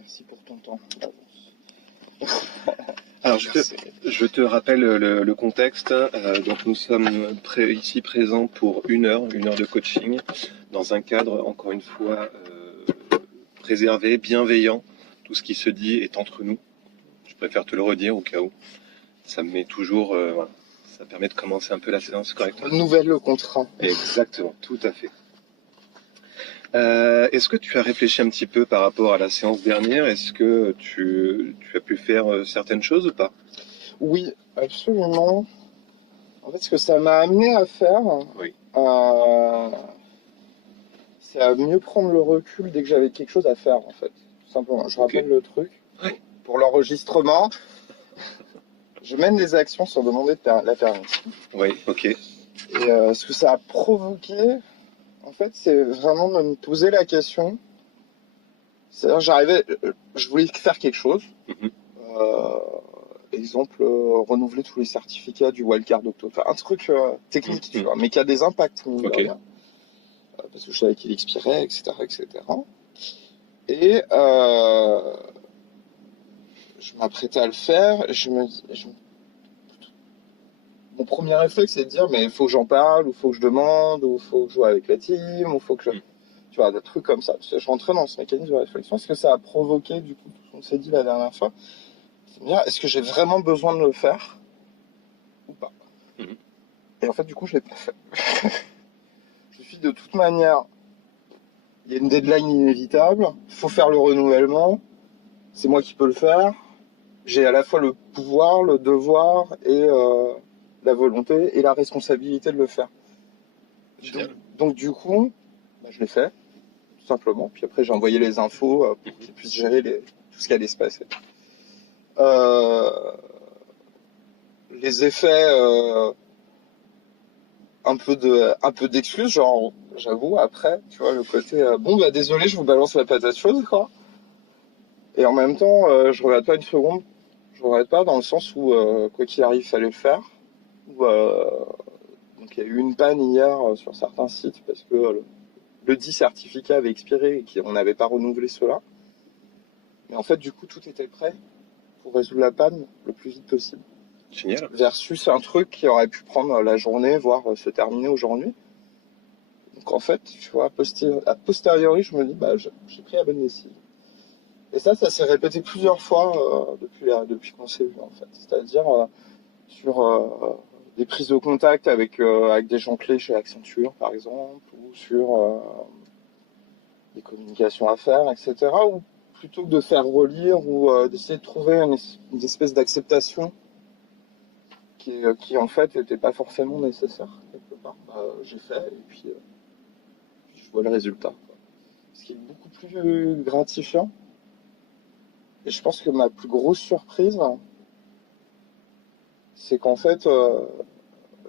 Merci pour ton temps. Alors, je te rappelle le contexte. Donc, nous sommes ici présents pour une heure de coaching, dans un cadre, encore une fois, préservé, bienveillant. Tout ce qui se dit est entre nous. Je préfère te le redire au cas où. Ça me met toujours... voilà. Ça permet de commencer un peu la séance correctement. Nouvelle le contrat. Exactement, tout à fait. Est-ce que tu as réfléchi un petit peu par rapport à la séance dernière? Est-ce que tu as pu faire certaines choses ou pas? Oui, absolument. En fait, ce que ça m'a amené à faire, Oui. c'est à mieux prendre le recul dès que j'avais quelque chose à faire, en fait. Tout simplement. Je rappelle le truc. Ouais. Pour l'enregistrement, je mène des actions sans demander la permis. Oui, ok. Et ce que ça a provoqué, en fait, c'est vraiment de me poser la question. C'est-à-dire, je voulais faire quelque chose. Mhm. Exemple, renouveler tous les certificats du wildcard Octo. Enfin, un truc technique, tu vois, mais qui a des impacts, mine de rien. Parce que je savais qu'il expirait, etc., etc. Et je m'apprêtais à le faire. Mon premier réflexe, c'est de dire, mais il faut que j'en parle, ou il faut que je demande, ou il faut que je joue avec la team, ou il faut que je... Tu vois, des trucs comme ça. Je rentrais dans ce mécanisme de réflexion. Ce que ça a provoqué, du coup, tout ce qu'on s'est dit la dernière fois, c'est de dire, est-ce que j'ai vraiment besoin de le faire ou pas? Et en fait, du coup, je l'ai pas fait. Je me suis dit, de toute manière, il y a une deadline inévitable, il faut faire le renouvellement, c'est moi qui peux le faire. J'ai à la fois le pouvoir, le devoir et la volonté et la responsabilité de le faire. Donc du coup, je l'ai fait, tout simplement. Puis après, j'ai envoyé les infos pour qu'ils puissent gérer tout ce qui allait se passer. Les effets, un peu d'excuses, genre, j'avoue, après, tu vois, le côté, désolé, je vous balance la patate chaude, quoi. Et en même temps, je regrette pas une seconde. Je regrette pas dans le sens où, quoi qu'il arrive, il fallait le faire. Donc il y a eu une panne hier sur certains sites parce que le dit certificat avait expiré et qu'on n'avait pas renouvelé cela. Mais en fait, du coup, tout était prêt pour résoudre la panne le plus vite possible. Génial. Versus un truc qui aurait pu prendre la journée, voire se terminer aujourd'hui. Donc en fait, tu vois, a posteriori, je me dis, j'ai pris la bonne décision. Et ça s'est répété plusieurs fois depuis qu'on s'est vu, en fait. C'est-à-dire sur des prises de contact avec des gens clés chez Accenture, par exemple, ou sur des communications à faire, etc. Ou plutôt que de faire relire ou d'essayer de trouver une espèce d'acceptation qui en fait n'était pas forcément nécessaire, quelque part. J'ai fait et puis je vois le résultat, quoi. Ce qui est beaucoup plus gratifiant. Et je pense que ma plus grosse surprise, c'est qu'en fait,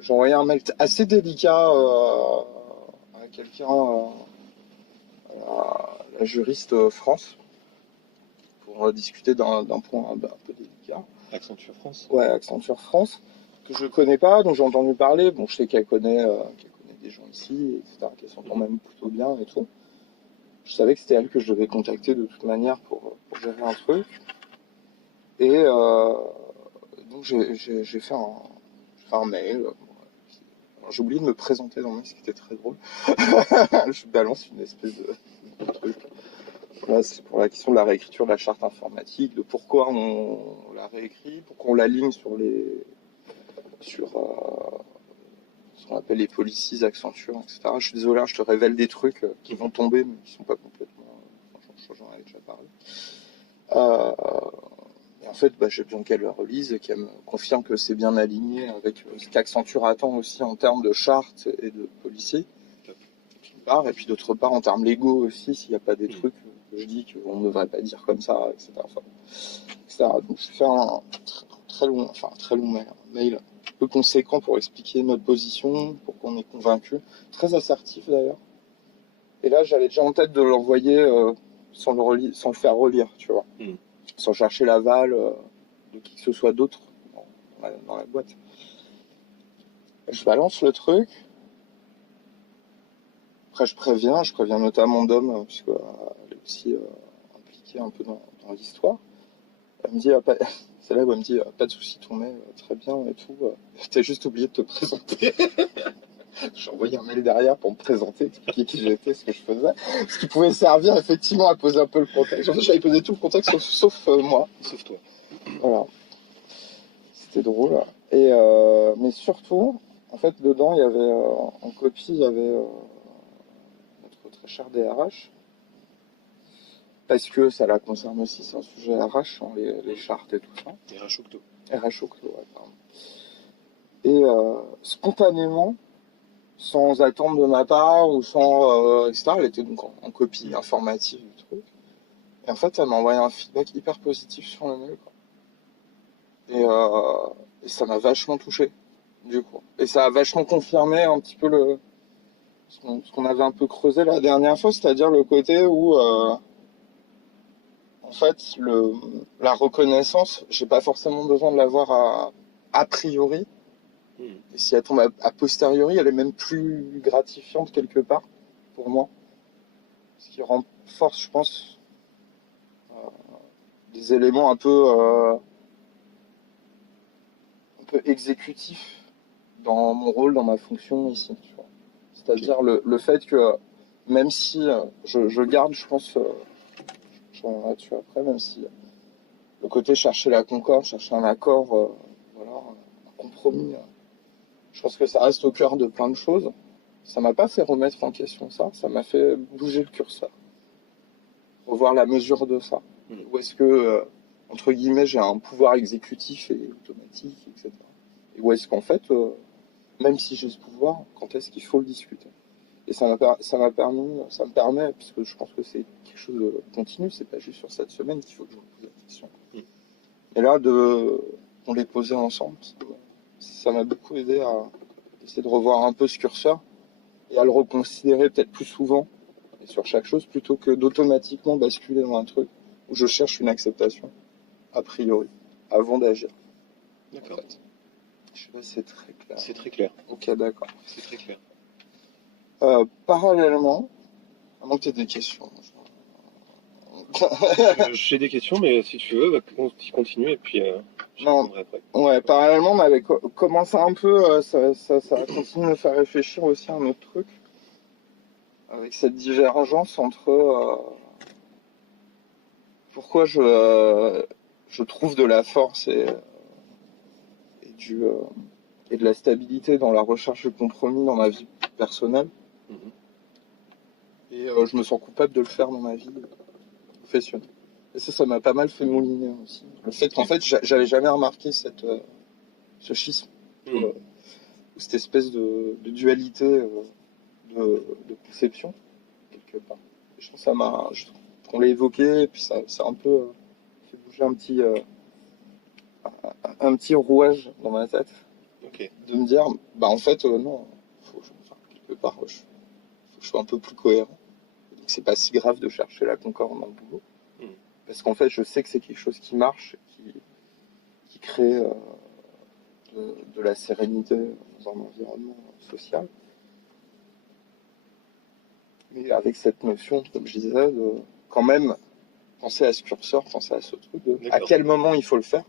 j'ai envoyé un mail assez délicat à quelqu'un, la juriste France, pour discuter d'un point un peu délicat. Accenture France? Ouais, Accenture France, que je connais pas, dont j'ai entendu parler. Bon, je sais qu'elle connaît des gens ici, etc., qu'elle s'entend même plutôt bien et tout. Je savais que c'était elle que je devais contacter de toute manière pour gérer un truc. Et donc j'ai fait un mail. J'ai oublié de me présenter dans le mail, ce qui était très drôle. Je balance une espèce de truc. Voilà, c'est pour la question de la réécriture de la charte informatique, de pourquoi on la réécrit, pourquoi on l'aligne sur ce qu'on appelle les policies Accenture, etc. Je suis désolé, je te révèle des trucs qui vont tomber, mais qui sont pas complètement... j'en avais déjà parlé. Et en fait, j'ai besoin qu'elle le relise et qu'elle me confirme que c'est bien aligné avec ce qu'Accenture attend aussi en termes de charte et de policiers, d'une part, et puis d'autre part en termes légaux aussi, s'il n'y a pas des trucs que je dis qu'on ne devrait pas dire comme ça, etc. Donc je fais un très long mail un peu conséquent pour expliquer notre position, pour qu'on est convaincu, très assertif d'ailleurs. Et là, j'avais déjà en tête de l'envoyer sans le faire relire, tu vois. Sans chercher l'aval de qui que ce soit d'autre dans la boîte. Je balance le truc. Après, je préviens notamment Dom, puisqu'elle est aussi impliquée un peu dans l'histoire. Elle me dit, c'est là où elle me dit, pas de soucis, ton mail, très bien et tout. T'as juste oublié de te présenter. J'ai envoyé un mail derrière pour me présenter, expliquer qui j'étais, ce que je faisais. Ce qui pouvait servir effectivement à poser un peu le contexte. En fait, j'avais posé tout le contexte sauf moi. Sauf toi. Voilà. C'était drôle. Et mais surtout, en fait, dedans, il y avait en copie, il y avait notre très cher DRH. Parce que ça la concerne aussi, c'est un sujet RH, hein, les chartes et tout ça. RH Octo. RH Octo, ouais, pardon. Et spontanément, sans attendre de ma part ou sans etc. Elle était donc en copie informative du truc. Et en fait, elle m'a envoyé un feedback hyper positif sur le mail, quoi. Et ça m'a vachement touché, du coup. Et ça a vachement confirmé un petit peu ce qu'on avait un peu creusé la dernière fois, c'est-à-dire le côté où, en fait, la reconnaissance, j'ai pas forcément besoin de l'avoir a priori. Et si elle tombe a posteriori, elle est même plus gratifiante quelque part pour moi. Ce qui renforce, je pense, des éléments un peu exécutifs dans mon rôle, dans ma fonction ici. Tu vois. C'est-à-dire le fait que même si je garde, je pense, je reviendrai là-dessus après, même si le côté chercher la concorde, chercher un accord, voilà, un compromis, je pense que ça reste au cœur de plein de choses. Ça m'a pas fait remettre en question ça m'a fait bouger le curseur, revoir la mesure de ça. Où est-ce que, entre guillemets, j'ai un pouvoir exécutif et automatique, etc. Et où est-ce qu'en fait, même si j'ai ce pouvoir, quand est-ce qu'il faut le discuter? Et ça me permet, puisque je pense que c'est quelque chose de continu, c'est pas juste sur cette semaine qu'il faut que je me pose la question. Et là, on les posait ensemble, ça m'a beaucoup aidé à essayer de revoir un peu ce curseur et à le reconsidérer peut-être plus souvent et sur chaque chose plutôt que d'automatiquement basculer dans un truc où je cherche une acceptation a priori avant d'agir. D'accord. En fait. Je sais pas si c'est très clair. C'est très clair. Ok, d'accord. C'est très clair. Parallèlement, à moins que tu aies des questions. J'ai des questions, mais si tu veux, continue et puis je Non. répondrai après. Ouais, parallèlement, on avait commencé un peu, ça a continué de me faire réfléchir aussi à un autre truc, avec cette divergence entre pourquoi je trouve de la force et de la stabilité dans la recherche de compromis dans ma vie personnelle. Et je me sens coupable de le faire dans ma vie professionnelle. Et ça m'a pas mal fait mouliner aussi. Le fait qu'en fait, j'avais jamais remarqué ce schisme, ou cette espèce de dualité de conception, quelque part. Et je trouve qu'on l'a évoqué, et puis ça a un peu fait bouger un petit rouage dans ma tête. Okay. De me dire, bah en fait, non, quelque part, faut que je sois un peu plus cohérent. Donc c'est pas si grave de chercher la concorde dans le boulot. Parce qu'en fait, je sais que c'est quelque chose qui marche, qui crée de la sérénité dans l'environnement social. Mais avec cette notion, comme je disais, de quand même penser à ce curseur, penser à ce truc, à quel moment il faut le faire,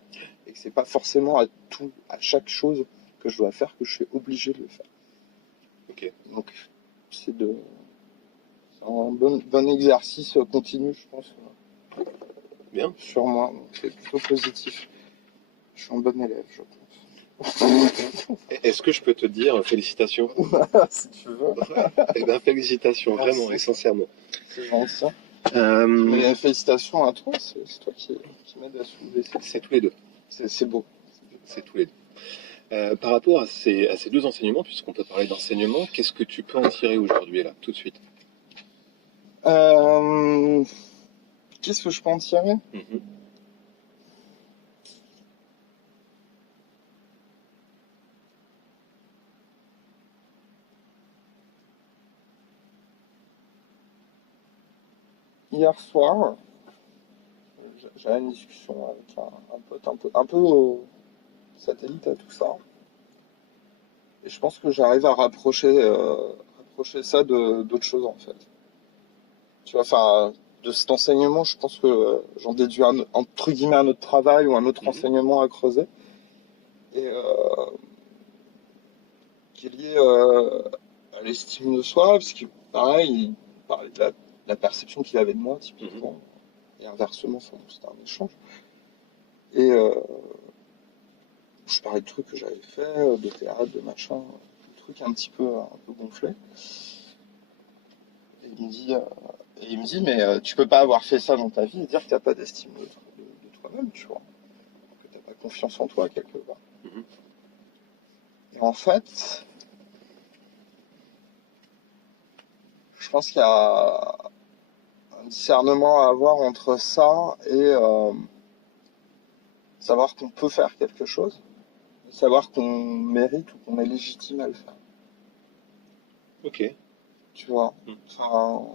et que c'est pas forcément à chaque chose que je dois faire que je suis obligé de le faire. Okay. Donc c'est un bon exercice continu, je pense. Bien. Sur moi, donc c'est plutôt positif. Je suis un bon élève, je pense. Est-ce que je peux te dire félicitations? Si tu veux. Eh bien, félicitations, merci. Vraiment, et sincèrement. C'est gentil. Mais félicitations à toi, c'est toi qui m'aide à soulever ça. C'est tous les deux. C'est beau. C'est tous les deux. Par rapport à ces deux enseignements, puisqu'on peut parler d'enseignement, qu'est-ce que tu peux en tirer aujourd'hui, là, tout de suite? Qu'est-ce que je peux en tirer? Hier soir, j'avais une discussion avec un pote un peu satellite à tout ça. Et je pense que j'arrive à rapprocher ça d'autres choses en fait. Tu vois, enfin, de cet enseignement, je pense que j'en déduis entre guillemets un autre travail ou un autre enseignement à creuser. Et qui est lié à l'estime de soi, parce que pareil, il parlait de la perception qu'il avait de moi, typiquement, et inversement, enfin, c'était un échange. Et je parlais de trucs que j'avais fait, de théâtre, de machin, de trucs un peu gonflés. Et il me dit, mais tu peux pas avoir fait ça dans ta vie et dire que t'as pas d'estime de toi-même, tu vois, que t'as pas confiance en toi quelque part. Et en fait, je pense qu'il y a un discernement à avoir entre ça et savoir qu'on peut faire quelque chose, et savoir qu'on mérite ou qu'on est légitime à le faire. Ok. Tu vois. Enfin,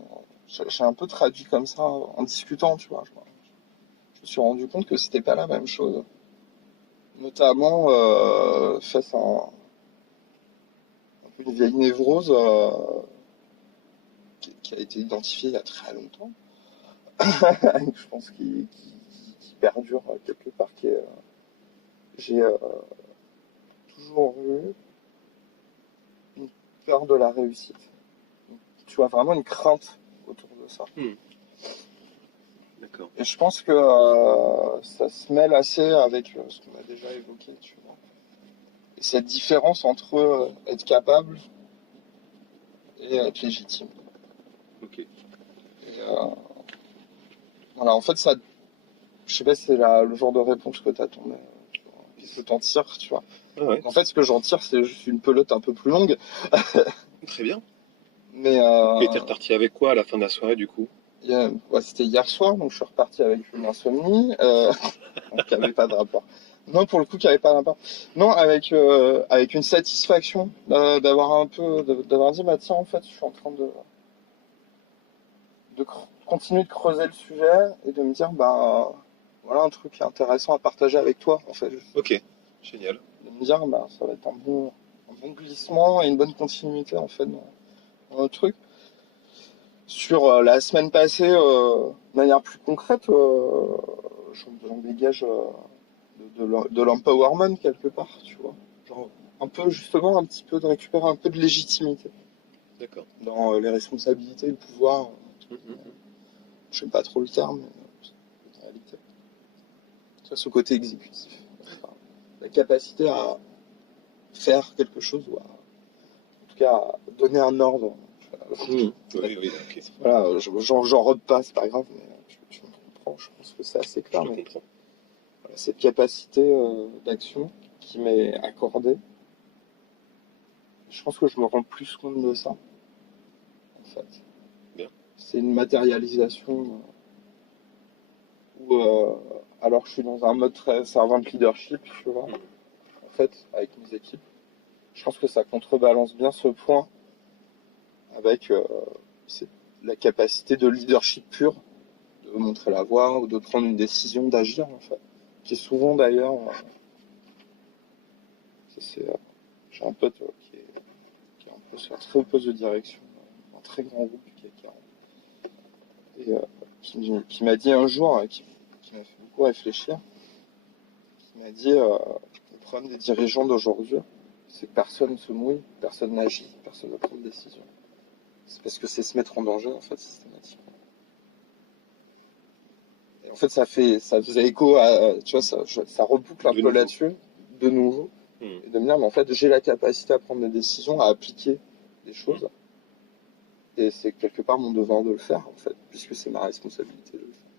j'ai un peu traduit comme ça en discutant, tu vois. Je me suis rendu compte que c'était pas la même chose. Notamment face à un peu une vieille névrose qui a été identifiée il y a très longtemps. Je pense qu'il perdure quelque part. J'ai toujours eu une peur de la réussite. Tu vois, vraiment une crainte autour de ça. D'accord. Et je pense que ça se mêle assez avec ce qu'on a déjà évoqué, tu vois. Et cette différence entre être capable et être légitime. Ok. Et, voilà, en fait, ça, je sais pas si c'est le genre de réponse que t'attendais. Qu'est-ce que t'en tires, tu vois. Ah ouais. En fait, ce que j'en tire, c'est juste une pelote un peu plus longue. Très bien. Mais Et t'es reparti avec quoi à la fin de la soirée du coup? ouais, c'était hier soir, donc je suis reparti avec une insomnie, qui avait pas de rapport. Non, pour le coup, qui avait pas de rapport. Non, avec une satisfaction d'avoir dit, bah tiens, en fait, je suis en train de continuer de creuser le sujet et de me dire, bah voilà un truc intéressant à partager avec toi, en fait. Ok, génial. De me dire, bah ça va être un bon glissement et une bonne continuité, en fait, dans le truc. Sur la semaine passée, de manière plus concrète, j'en dégage de l'empowerment quelque part, tu vois. Genre, un peu, justement, un petit peu de récupérer un peu de légitimité D'accord. dans les responsabilités, le pouvoir. Je sais pas trop le terme, mais c'est la réalité. Tu vois, ce côté exécutif. Enfin, la capacité à faire quelque chose ou en tout cas, à donner un ordre. Oui, ok. Voilà, j'en repasse, c'est pas grave, mais tu me comprends, je pense que c'est assez clair. Je Mais comprends. voilà, cette capacité d'action qui m'est accordée, je pense que je me rends plus compte de ça, en fait. Bien. C'est une matérialisation où, alors que je suis dans un mode très servant leadership, tu vois, en fait, avec mes équipes, je pense que ça contrebalance bien ce point avec la capacité de leadership pur, de montrer la voie ou de prendre une décision, d'agir, en fait, qui est souvent d'ailleurs... j'ai un pote qui est un peu sur un très haut poste de direction, un très grand groupe du CAC 40, et qui m'a dit un jour, qui m'a fait beaucoup réfléchir, qui m'a dit le problème des dirigeants d'aujourd'hui, c'est que personne ne se mouille, personne n'agit, personne ne prend de décision. C'est parce que c'est se mettre en danger, en fait, systématiquement. Et en fait, ça faisait écho à, tu vois, ça reboucle un peu là-dessus, de nouveau, et de me dire, mais en fait, j'ai la capacité à prendre des décisions, à appliquer des choses, et c'est quelque part mon devoir de le faire, en fait, puisque c'est ma responsabilité de le faire.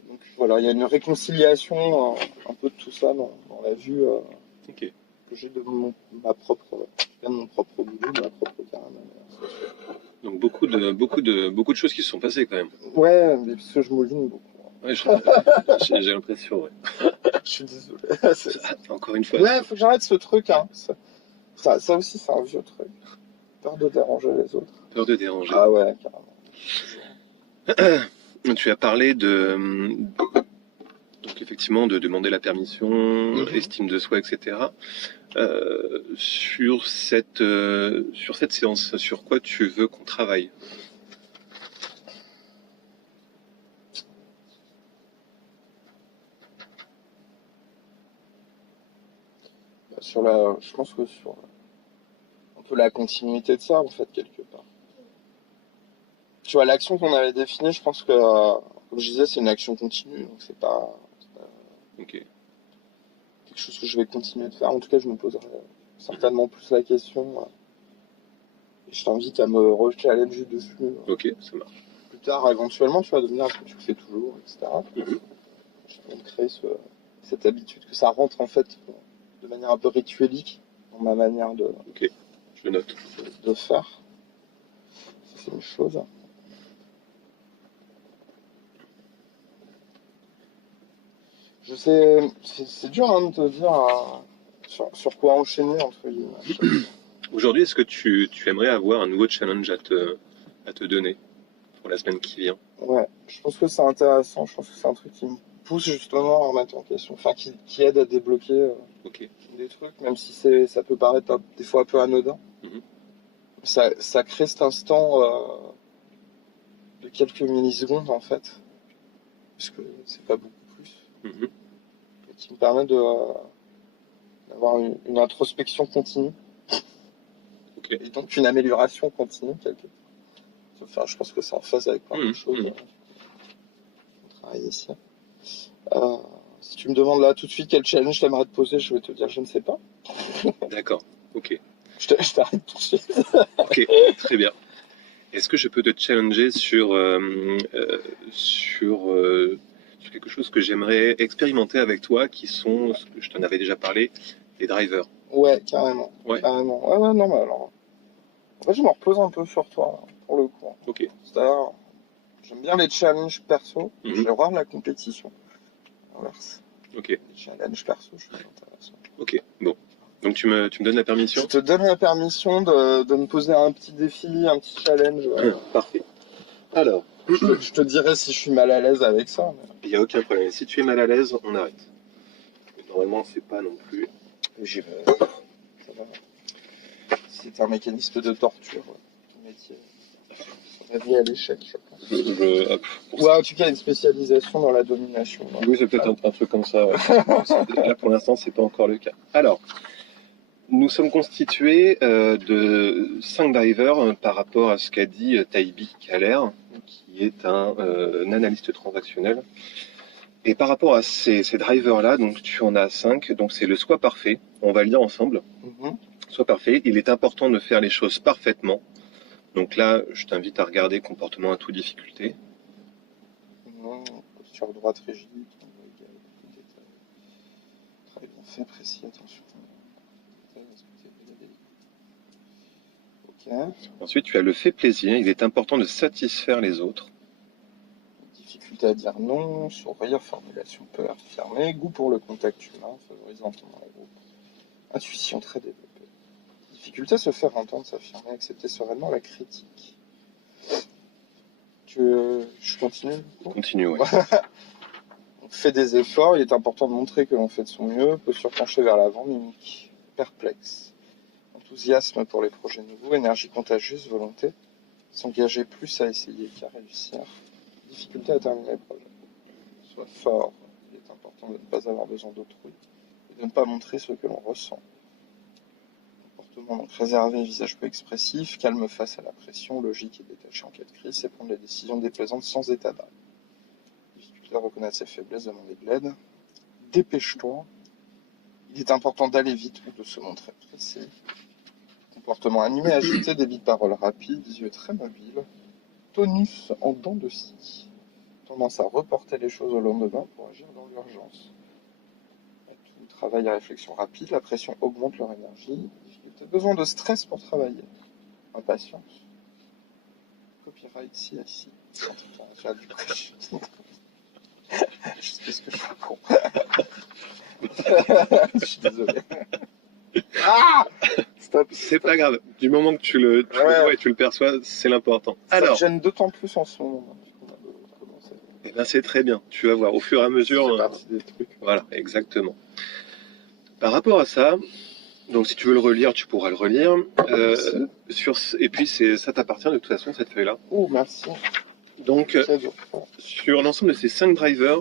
Et donc voilà, il y a une réconciliation un peu de tout ça dans la vue Ok. que j'ai de mon propre boulot, de ma propre carrière. Donc beaucoup de choses qui se sont passées quand même. Ouais, mais parce que je mouline beaucoup. Ouais, j'ai l'impression, ouais. Je suis désolé. Encore une fois. Ouais, faut que j'arrête ce truc, hein. Ça aussi, c'est un vieux truc. Peur de déranger les autres. Peur de déranger. Ah ouais, carrément. Tu as parlé donc effectivement de demander la permission, estime de soi, etc. Sur cette séance, sur quoi tu veux qu'on travaille? Je pense que sur un peu la continuité de ça, en fait, quelque part. Tu vois, l'action qu'on avait définie, je pense que, comme je disais, c'est une action continue, donc c'est pas Ok. quelque chose que je vais continuer de faire. En tout cas, je me poserai certainement plus la question. Et je t'invite à me re-challenger dessus Ok, ça marche. plus tard, éventuellement, tu vas devenir ce que tu fais toujours, etc. Mhm. Je vais me créer cette habitude, que ça rentre en fait de manière un peu rituelique dans ma manière Ok, je le note. de faire. Ça, c'est une chose. Je sais, c'est dur hein, de te dire sur quoi enchaîner entre guillemets. Aujourd'hui, est-ce que tu aimerais avoir un nouveau challenge à te donner pour la semaine qui vient? Ouais, je pense que c'est intéressant. Je pense que c'est un truc qui me pousse justement à remettre en question, enfin qui aide à débloquer Ok. des trucs, même si ça peut paraître des fois un peu anodin. Mhm. Ça crée cet instant de quelques millisecondes en fait, puisque c'est pas beaucoup plus, Mhm. et qui me permet d'avoir une introspection continue Ok. et donc une amélioration continue quelque part. Enfin, je pense que c'est en phase avec plein Mhm. d'autres choses Mhm. qu'on travaille ici. Euh, Si tu me demandes là tout de suite quel challenge t'aimerais te poser, je vais te dire je ne sais pas. D'accord. Ok. Je t'arrête tout de suite. Ok. Très bien. Est-ce que je peux te challenger sur quelque chose que j'aimerais expérimenter avec toi, qui sont, ce que je t'en avais déjà parlé, les drivers? Ouais, carrément. Ouais. Carrément. Ouais, non, mais alors. En fait, je me repose un peu sur toi, là, pour le coup. Ok. C'est-à-dire, j'aime bien les challenges perso, Mhm. j'ai horreur de la compétition. Inverse. Ok. Les challenges perso, je trouve intéressant. Ok. Bon. Donc tu me donnes la Je permission? te donne la permission de me poser un petit défi, un petit challenge. Parfait. Alors, Je te dirai si je suis mal à l'aise avec ça. il n'y a aucun problème. Si tu es mal à l'aise, on arrête. Mais normalement, c'est pas non plus. Mais j'y vais. Ça va. C'est un mécanisme de torture, ton métier. La vie à l'échec, je pense. Hop, Ou en tout cas une spécialisation dans la domination. oui, c'est peut-être un truc comme ça. Ouais. Là, pour l'instant, c'est pas encore le cas. Alors, nous sommes constitués de 5 divers par rapport à ce qu'a dit Taibi Kaler, qui est un analyste transactionnel. Et par rapport à ces drivers-là, donc tu en as 5, donc c'est le soi parfait. On va le dire ensemble. Mhm. Soit parfait. Il est important de faire les choses parfaitement. Donc là, je t'invite à regarder comportement à toute difficulté. Non, posture droite rigide, tombe égale, détail. Très bien fait, précis, attention. Détail, respecter les délais. Ok. Ensuite, tu as le fait plaisir. Il est important de satisfaire les autres. Difficulté à dire non, sourire, formulation peu affirmée, goût pour le contact humain, favorisant dans le groupe. Intuition très développée. Difficulté à se faire entendre, s'affirmer, accepter sereinement la critique. Je continue du coup. Continue, ouais. On fait des efforts, il est important de montrer que l'on fait de son mieux, peut surpencher vers l'avant, mimique, perplexe. Enthousiasme pour les projets nouveaux, énergie contagieuse, volonté, s'engager plus à essayer qu'à réussir. Difficulté à terminer le projet. Sois fort, il est important de ne pas avoir besoin d'autrui et de ne pas montrer ce que l'on ressent. Comportement donc réservé, visage peu expressif, calme face à la pression, logique et détaché en cas de crise, et prendre les décisions déplaisantes sans état d'âme. Difficulté à reconnaître ses faiblesses, demander de l'aide. Dépêche-toi. Il est important d'aller vite ou de se montrer pressé. Comportement animé, agité, débit de parole rapide, yeux très mobiles. Tonus en dents de scie. Tendance à reporter les choses au lendemain pour agir dans l'urgence. Tout travail à réflexion rapide, la pression augmente leur énergie. Difficulté, besoin de stress pour travailler. Impatience. Copyright ici. On va faire du prêche. Je sais ce que je suis con. Je suis désolé. Ah, stop. C'est pas grave. Du moment que tu le vois et tu le perçois, c'est l'important. Ça Alors, me gêne d'autant plus en ce moment. Parce qu'on a commencé. eh ben, c'est très bien. Tu vas voir au fur et à mesure. C'est parti des trucs. Voilà, exactement. Par rapport à ça, donc si tu veux le relire, tu pourras le relire. Et puis ça t'appartient de toute façon cette feuille-là. Oh, merci. Donc C'est dur. sur l'ensemble de ces 5 drivers,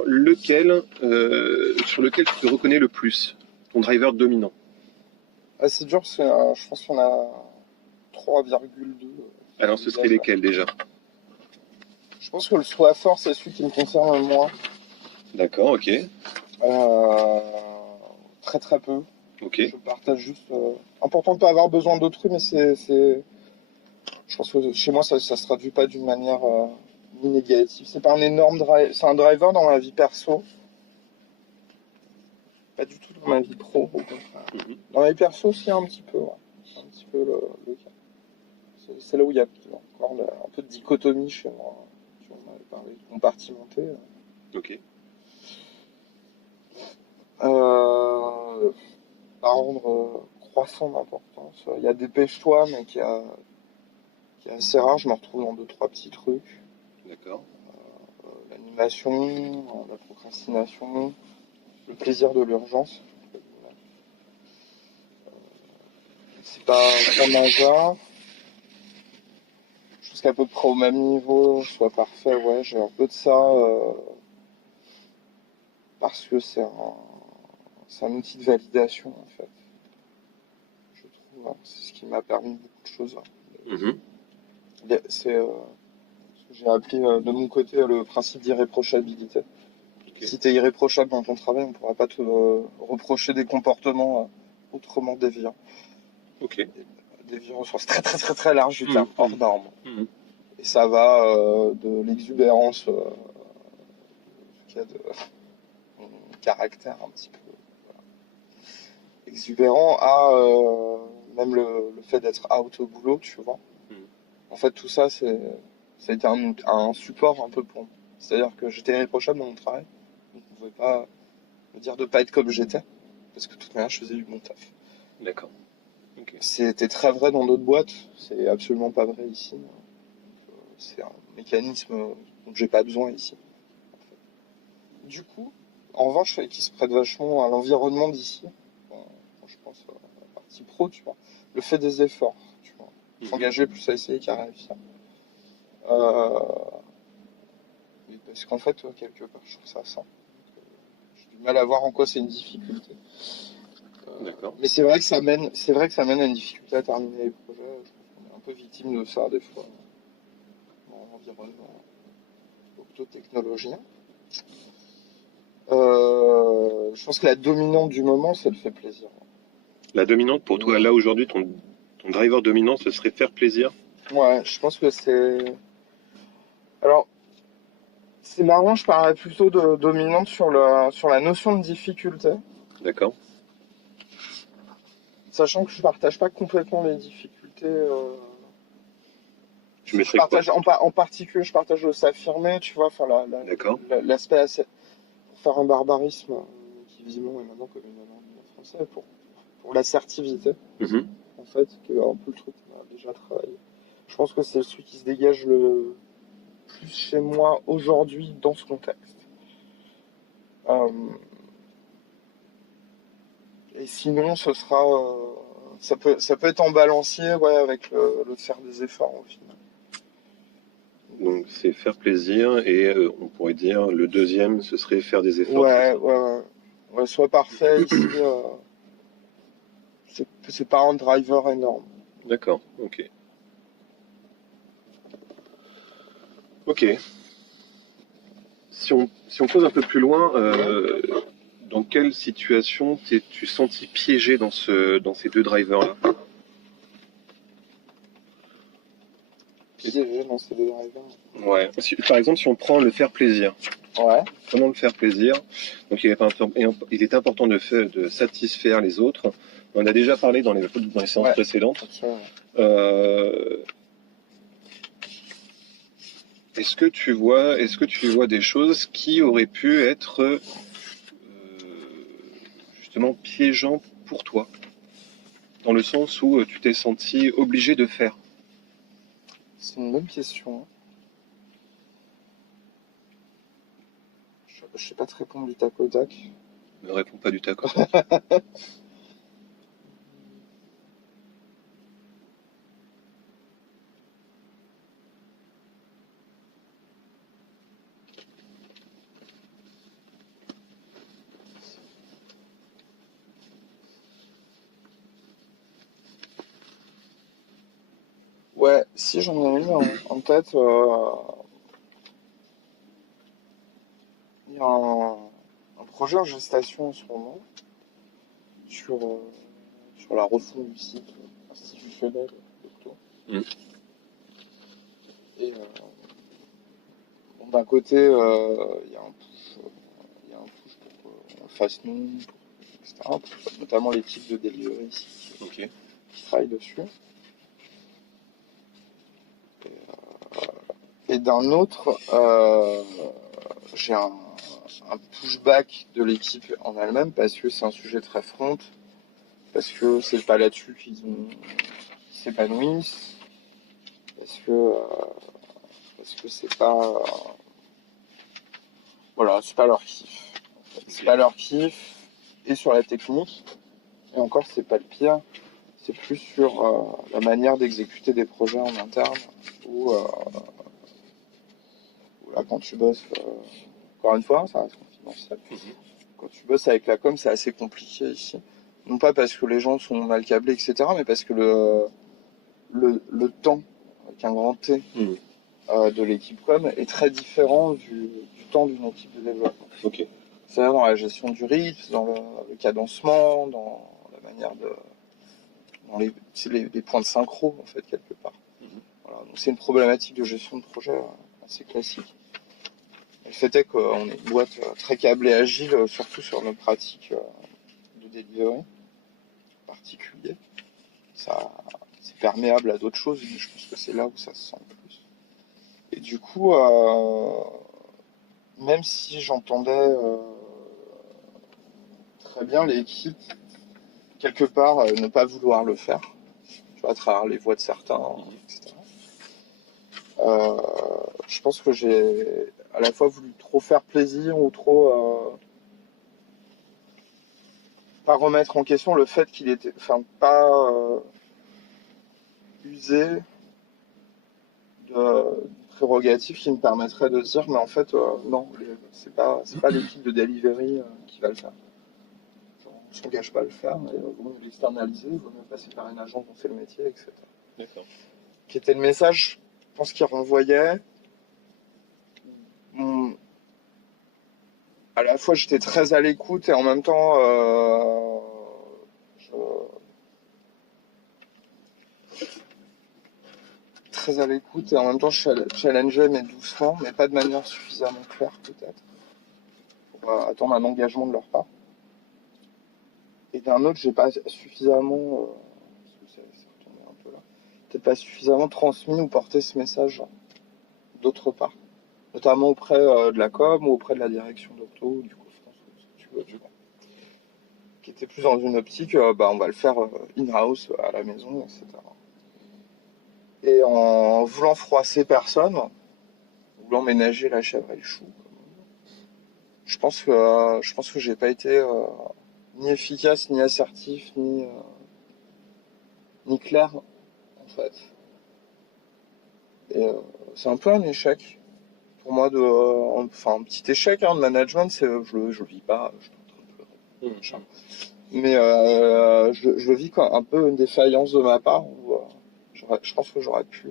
sur lequel tu te reconnais le plus, ton driver dominant? Ah, c'est dur parce que je pense qu'on a 3,2. Alors, ce serait lesquels déjà? Je pense que le Sois fort, c'est celui qui me concerne le moins. D'accord, ok. Euh, très très peu. Ok. Je partage juste. Important de pas avoir besoin d'autrui, mais je pense que chez moi, ça se traduit pas d'une manière ni négative. C'est pas un énorme drive. C'est un driver dans ma vie perso. Pas du tout dans ma vie pro, au contraire. Mhm. Dans ma vie perso, c'est un petit peu, ouais. C'est un petit peu le cas. C'est là où il y a encore un peu de dichotomie chez moi. Tu vois, on avait parlé de compartimenter. Ok. Pas rendre croissant d'importance. Il y a Dépêche-toi, mais qui est assez rare. Je me retrouve dans deux, trois petits trucs. D'accord. L'animation, la procrastination, le plaisir de l'urgence. C'est pas un hasard. Jusqu'à peu près au même niveau, soit parfait, ouais, j'ai un peu de ça, parce que c'est un outil de validation, en fait. Je trouve, hein. C'est ce qui m'a permis beaucoup de choses, hein. Mhm. C'est ce que j'ai appelé de mon côté le principe d'irréprochabilité. Ok. Si tu es irréprochable dans ton travail, on ne pourra pas te reprocher des comportements autrement déviants. Ok. Déviants au sens très très très très large du terme, Mhm. hors norme. Mhm. Et ça va de l'exubérance qui a de caractère un petit peu exubérant à même le fait d'être out au boulot, tu vois. Mhm. En fait, tout ça, ça a été un support un peu pour moi. C'est-à-dire que j'étais irréprochable dans mon travail. Donc, on ne pouvait pas me dire de pas être comme j'étais. Parce que de toute manière, je faisais du bon taf. D'accord. Ok. C'était très vrai dans d'autres boîtes. C'est absolument pas vrai ici. C'est un mécanisme dont j'ai pas besoin ici. Du coup, en revanche, qui se prête vachement à l'environnement d'ici, quand je pense à la partie pro, tu vois, le fait des efforts, tu vois, Mhm. s'engager plus à essayer qu'à réussir. Euh, Parce qu'en fait, quelque part, je trouve ça sain. J'ai du mal à voir en quoi c'est une difficulté. D'accord. Mais c'est vrai que ça mène à une difficulté à terminer les projets. Je trouve qu'on est un peu victime de ça des fois dans l'environnement optotechnologien. Je pense que la dominante du moment, c'est le fait plaisir. La dominante pour toi, là aujourd'hui, ton driver dominant, ce serait faire plaisir. Ouais, je pense que c'est. Alors, c'est marrant, je parlerais plutôt de dominante sur la notion de difficulté, D'accord. sachant que je partage pas complètement les difficultés. Tu Je mettrais quoi? partage en particulier, je partage le s'affirmer, tu vois, enfin D'accord. l'aspect pour faire un barbarisme qui visiblement est maintenant comme une norme en français pour l'assertivité, Mhm. en fait, qui est un peu le truc qu'on a déjà travaillé. Je pense que c'est celui qui se dégage le plus chez moi aujourd'hui dans ce contexte. Euh, et sinon, ce sera, ça peut être en balancier, ouais, avec le faire des efforts au final. Donc c'est faire plaisir et on pourrait dire le deuxième, ce serait faire des efforts. Ouais, ouais, ouais. Ouais, soit parfait ici. C'est pas un driver énorme. D'accord. Ok. Ok. Si on pose un peu plus loin, dans quelle situation t'es-tu senti piégé dans ces deux drivers-là? Piégé dans ces deux drivers. Ouais. Par exemple, si on prend le faire plaisir. Ouais. Comment le faire plaisir? Donc il est important de satisfaire les autres. On a déjà parlé dans les séances Ouais. précédentes. Absolument. Euh, est-ce que tu vois des choses qui auraient pu être justement piégeantes pour toi, dans le sens où tu t'es senti obligé de faire? C'est une bonne question. Je sais pas te répondre du tac au tac. Ne réponds pas du tac au tac. Si j'en ai une en tête, il y a un projet en gestation en ce moment sur, sur la refonte du site institutionnel d'Octo. Mm. Et bon, d'un côté, il y a un push pour qu'on le fasse nous, etc. Notamment l'équipe de delivery ici Ok. qui travaille dessus. Et d'un autre, j'ai un pushback de l'équipe en elle-même parce que c'est un sujet très front, parce que c'est pas là-dessus qu'ils s'épanouissent, parce que c'est pas, voilà, c'est pas leur kiff. En fait. C'est pas leur kiff, et sur la technique, et encore c'est pas le pire, c'est plus sur la manière d'exécuter des projets en interne, où là quand tu bosses, encore une fois, ça reste confidentiel. Quand tu bosses avec la com, c'est assez compliqué ici. Non pas parce que les gens sont mal câblés, etc., mais parce que le temps, avec un grand T, de l'équipe com est très différent du temps d'une équipe de développement. Ok. C'est-à-dire dans la gestion du rythme, dans le cadencement, dans la manière de... dans les points de synchro, en fait, quelque part. Voilà. Donc c'est une problématique de gestion de projet assez classique. Le fait est qu'on est une boîte très câblée agile, surtout sur nos pratiques de delivery en particulier. Ça, c'est perméable à d'autres choses, mais je pense que c'est là où ça se sent le plus. Et du coup, même si j'entendais très bien l'équipe, quelque part, ne pas vouloir le faire, tu vois, à travers les voix de certains, etc. Je pense que j'ai à la fois voulu trop faire plaisir ou trop pas remettre en question le fait qu'il était, enfin pas user de prérogatives qui me permettraient de dire mais en fait non, c'est pas l'équipe de delivery qui va le faire. On s'engage pas à le faire, mais vaut mieux l'externaliser, vaut mieux passer par une agence dont c'est le métier, etc. D'accord. Qui était le message, je pense qu'il renvoyait. À la fois j'étais très à l'écoute et en même temps je très à l'écoute et en même temps je challengeais mais doucement, mais pas de manière suffisamment claire peut-être pour attendre un engagement de leur part. Et d'un autre, j'ai pas suffisamment, parce que c'est retombé un peu là, peut-être pas suffisamment transmis ou porté ce message d'autre part, notamment auprès de la com ou auprès de la direction d'Octo, du coup, je pense que si tu veux, tu vois, qui était plus dans une optique, bah on va le faire in-house à la maison, etc. Et en voulant froisser personne, voulant ménager la chèvre et le chou, je pense que j'ai pas été ni efficace, ni assertif, ni clair en fait. Et c'est un peu un échec pour moi enfin un petit échec de management, c'est je le vis pas, je suis en train de pleurer, machin. Mais je le vis comme un peu une défaillance de ma part où je pense que j'aurais pu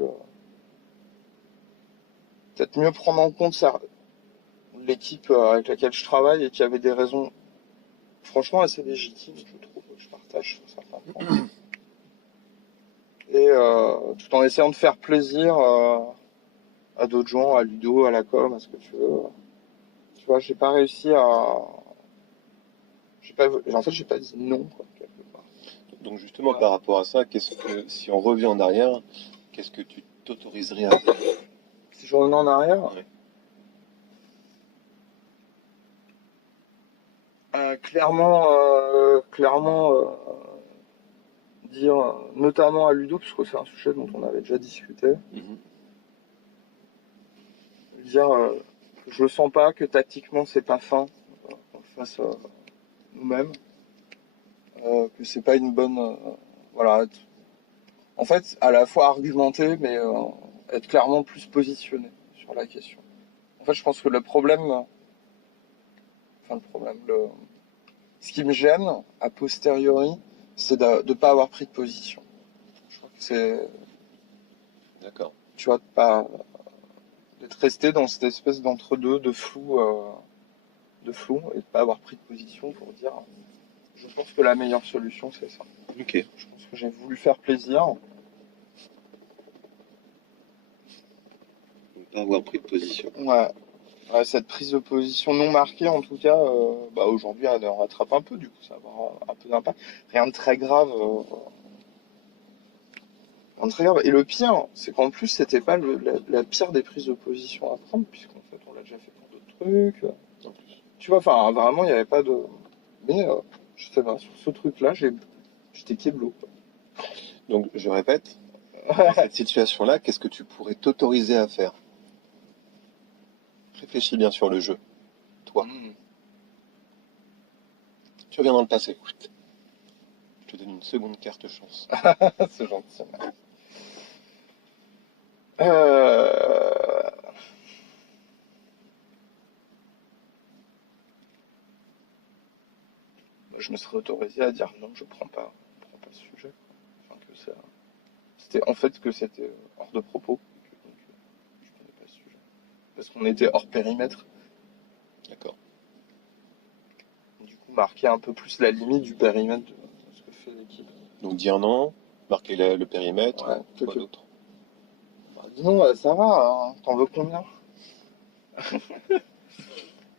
peut-être mieux prendre en compte ça, l'équipe avec laquelle je travaille et qui avait des raisons franchement assez légitimes, je trouve, que je partage sur certains points. Et tout en essayant de faire plaisir à d'autres gens, à Ludo, à la com, à ce que tu veux. Tu vois, j'ai pas réussi à... En fait, j'ai pas dit non, quoi, quelque part. Donc justement, par rapport à ça, si on revient en arrière, qu'est-ce que tu t'autoriserais à faire? Si je revenais en arrière, Ouais. clairement dire, notamment à Ludo, puisque c'est un sujet dont on avait déjà discuté, dire je le sens pas, que tactiquement c'est pas fin, qu'on le fasse nous-mêmes, que c'est pas une bonne... voilà, en fait, à la fois argumenter, mais être clairement plus positionné sur la question. En fait, je pense que le problème, ce qui me gêne, a posteriori, c'est de ne pas avoir pris de position. Je crois que c'est D'accord. Tu vois, d'être resté dans cette espèce d'entre-deux de flou, et de pas avoir pris de position pour dire, je pense que la meilleure solution, c'est ça. Ok. Je pense que j'ai voulu faire plaisir. Ne pas avoir pris de position. Ouais. Ouais, cette prise de position non marquée, en tout cas, aujourd'hui, elle en rattrape un peu, du coup, ça va avoir un peu d'impact. Rien de très grave. Rien de très grave. Et le pire, c'est qu'en plus, c'était pas la pire des prises de position à prendre, puisqu'en fait, on l'a déjà fait pour d'autres trucs. En plus. Tu vois, enfin, vraiment, il n'y avait pas de. Mais, je sais pas, sur ce truc-là, j'étais keblo. Donc, je répète, dans cette situation-là, qu'est-ce que tu pourrais t'autoriser à faire? Réfléchis bien sur le jeu. Toi, Mm. tu reviens dans le passé. Je te donne une seconde carte chance. C'est gentil. Euh... Je me serais autorisé à dire non, je prends pas le sujet. Enfin, que c'était hors de propos. Donc, je prenais pas le sujet. Parce qu'on était hors périmètre. D'accord. Du coup, marquer un peu plus la limite du périmètre de ce que fait l'équipe. Donc, dire non, marquer le périmètre, Ouais, quoi d'autre? Bah, dis non, ça va, hein. T'en veux combien?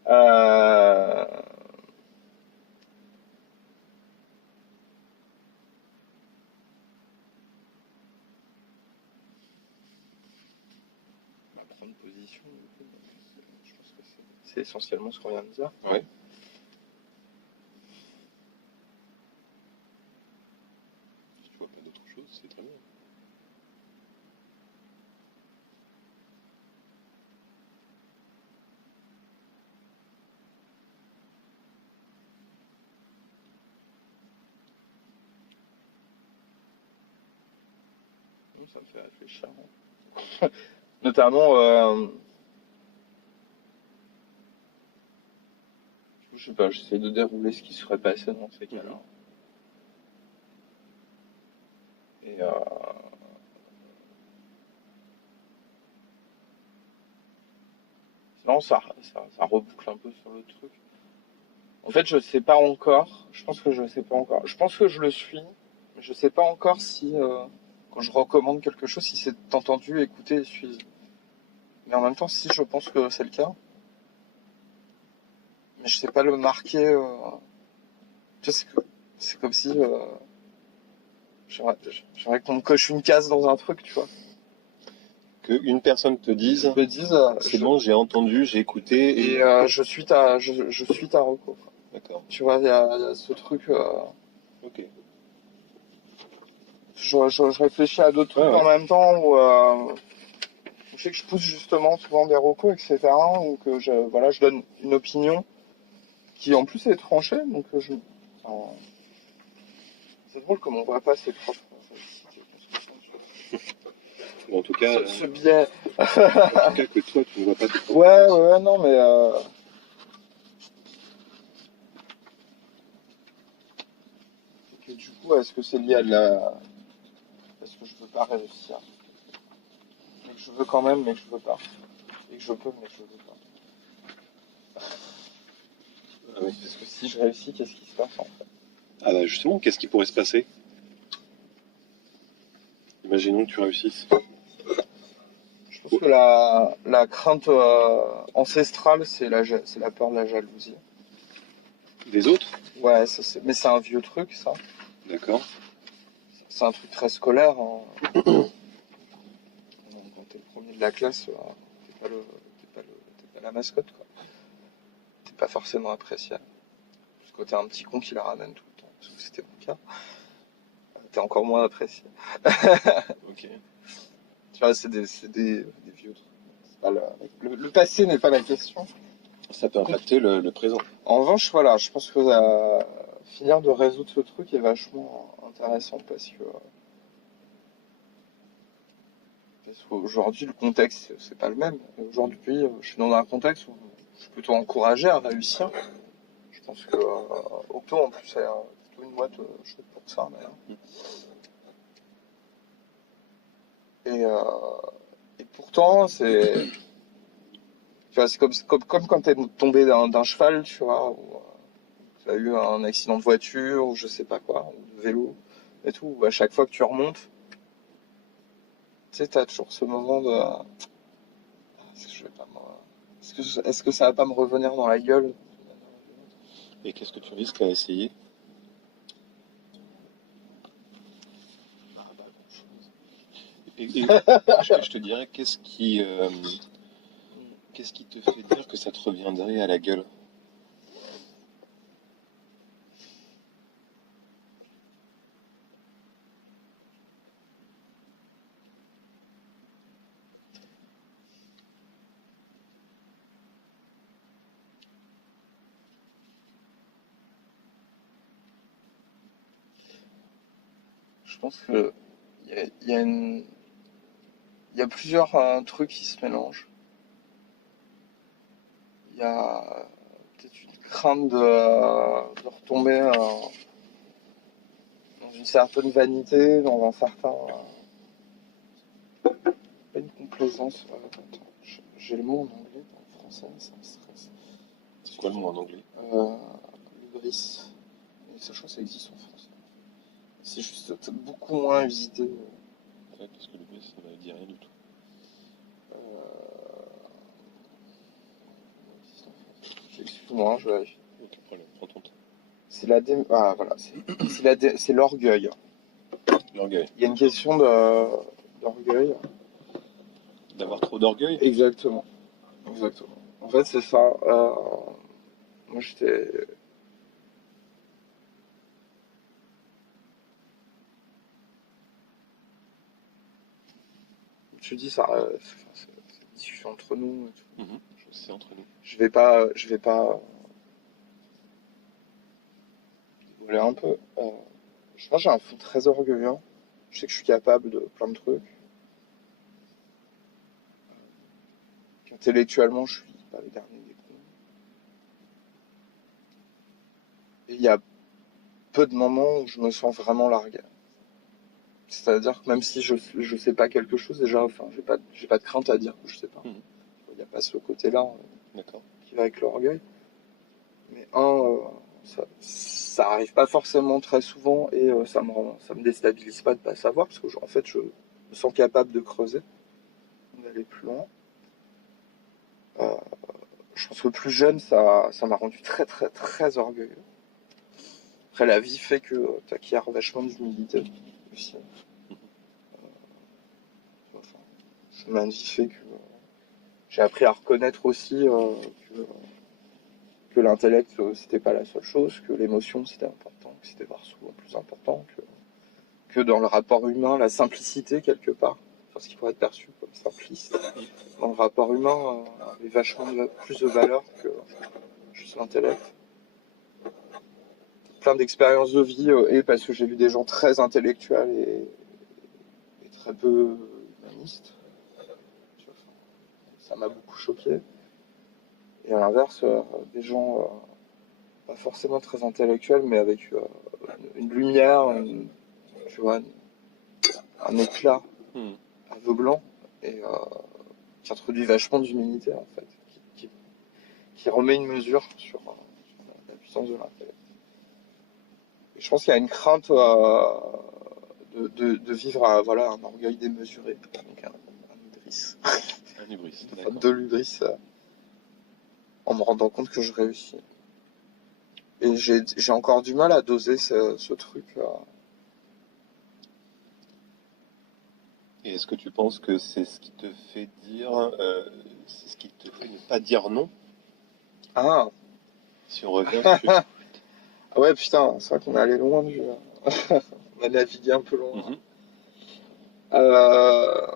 euh... bah, prendre position, du coup, je pense que c'est essentiellement ce qu'on vient de dire. Ouais. Si tu vois pas d'autre chose, c'est très bien. Ça me fait réfléchir. Notamment, je sais pas, j'essaie de dérouler ce qui serait passé dans ces cas-là. Et sinon, ça reboucle un peu sur le truc. En fait, je sais pas encore. Je pense que je sais pas encore. Je pense que je le suis, mais je sais pas encore si, quand je recommande quelque chose, si c'est entendu, écouté et suivi. Mais en même temps, si je pense que c'est le cas, mais je sais pas le marquer. Tu sais, c'est comme si j'aimerais j'aimerais qu'on me coche une case dans un truc, tu vois. Qu'une personne te dise, Je me dise, c'est bon, j'ai entendu, j'ai écouté, et je suis ta reco. D'accord. Tu vois, il y a ce truc. Ok. Je réfléchis à d'autres trucs Ouais. en même temps où je sais que je pousse justement souvent des recos, etc. Ou que je donne une opinion qui en plus est tranchée. Donc enfin, c'est drôle comme on voit pas ses propres. Bon, en tout cas, Ce biais. en tout cas que toi, tu ne vois pas tes propres Ouais, positions. ouais, non, mais. Et du coup, est-ce que c'est lié à de la. Est-ce que je veux pas réussir? Mais que je veux quand même, mais que je veux pas. Et que je peux, mais que je veux pas. Ah oui. Parce que si je réussis, qu'est-ce qui se passe en fait? Ah bah justement, qu'est-ce qui pourrait se passer? Imaginons que tu réussisses. Je pense que la crainte ancestrale, c'est la peur de la jalousie. Des autres? Ouais, mais c'est un vieux truc, ça. D'accord. C'est un truc très scolaire, hein. Quand t'es le premier de la classe, t'es pas la mascotte, quoi. T'es pas forcément apprécié. Parce que t'es un petit con qui la ramène tout le temps. Parce que c'était mon cas. T'es encore moins apprécié. Ok. Tu vois, c'est des vieux trucs. C'est pas le passé n'est pas la question. Ça peut impacter le présent. En revanche, voilà, je pense que finir de résoudre ce truc est vachement intéressant parce qu'aujourd'hui, le contexte, c'est pas le même. Aujourd'hui, je suis dans un contexte où je suis plutôt encouragé à réussir. Je pense que Octo, en plus, est plutôt une boîte chouette pour ça, d'ailleurs. Et, euh, et pourtant, tu vois, c'est comme quand t'es tombé d'un cheval, tu vois, ou tu as eu un accident de voiture, ou je sais pas quoi, ou de vélo, et tout, où à chaque fois que tu remontes, tu sais, t'as toujours ce moment de, est-ce que je vais pas est-ce que ça va pas me revenir dans la gueule? Et qu'est-ce que tu risques à essayer? Ah, bah, grand-chose. Je te dirais, qu'est-ce qui te fait dire que ça te reviendrait à la gueule? Je pense que il y a il y a plusieurs trucs qui se mélangent. Il y a peut-être une crainte de retomber dans une certaine vanité, dans un certain, pas une complaisance. Attends, j'ai le mot en anglais, en français, ça me stresse. C'est quoi le mot en anglais? Euh, Hubris. Et ça, je crois que ça existe en français. C'est juste beaucoup moins visité. Ouais, parce que le bruit, ça me dit rien du tout. Excuse-moi, je vérifie. Aucun problème, prends ton temps. Ah, voilà, c'est l'orgueil. L'orgueil. Il y a une question d'orgueil. D'avoir trop d'orgueil? Exactement. Exactement. En fait, c'est ça. Moi, j'étais. Tu dis ça, c'est une discussion entre nous et tout. Mhm. C'est entre nous. Je vais pas rigoler un peu. Je pense que j'ai un fond très orgueilleux. Je sais que je suis capable de plein de trucs. Intellectuellement, je suis pas le dernier des cons. Et il y a peu de moments où je me sens vraiment largué. C'est-à-dire que même si je sais pas quelque chose, déjà, enfin, j'ai pas de crainte à dire que je sais pas. Mhm. Il n'y a pas ce côté-là D'accord. qui va avec l'orgueil. Mais ça arrive pas forcément très souvent et ça me déstabilise pas de pas savoir parce que en fait, je me sens capable de creuser, d'aller plus loin. Euh, je pense que plus jeune, ça m'a rendu très, très, très orgueilleux. Après, la vie fait que tu acquiers vachement d'humilité aussi. Enfin, le chemin de vie fait que j'ai appris à reconnaître aussi que l'intellect, c'était pas la seule chose, que l'émotion, c'était important, que c'était souvent plus important, que dans le rapport humain, la simplicité, quelque part, enfin, ce qui pourrait être perçu comme simpliste, dans le rapport humain, avait vachement plus de valeur que juste l'intellect. Plein d'expériences de vie, et parce que j'ai vu des gens très intellectuels et très peu humanistes. Ça m'a beaucoup choqué. Et à l'inverse, des gens pas forcément très intellectuels, mais avec une lumière, tu vois, un éclat Mhm. aveuglant et qui introduit vachement d'humilité en fait, qui remet une mesure sur la puissance de l'intellect. Et je pense qu'il y a une crainte de vivre voilà, un orgueil démesuré, donc un hubris, Un hubris, une forme d'accord. de l'hubris en me rendant compte que je réussis. Et j'ai encore du mal à doser ce truc. Et est-ce que tu penses que c'est ce qui te fait dire, c'est ce qui te fait ne pas dire non? Ah, Si on revient sur... ouais, putain, c'est vrai qu'on est allé loin on a navigué un peu loin. Mhm. Euh,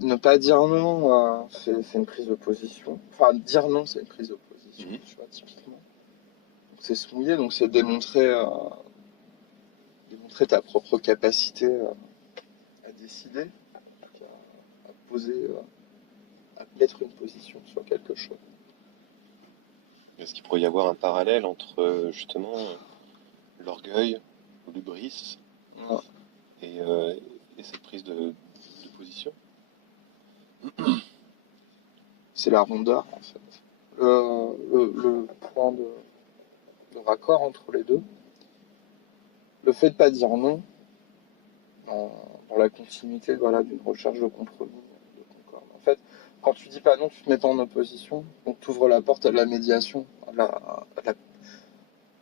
Ne pas dire non, c'est une prise de position. Enfin, dire non, c'est une prise de position, Mhm. tu vois, typiquement. Donc, c'est se mouiller, donc c'est démontrer ta propre capacité à décider, à poser, à mettre une position sur quelque chose. Est-ce qu'il pourrait y avoir un parallèle entre justement l'orgueil, l'hubris Ouais. et cette prise de position. C'est la rondeur, en fait. Le point de raccord entre les deux, le fait de pas dire non, dans la continuité voilà, d'une recherche de compromis, de concorde. En fait, quand tu dis pas non, tu te mets pas en opposition, donc tu ouvres la porte à de la médiation, à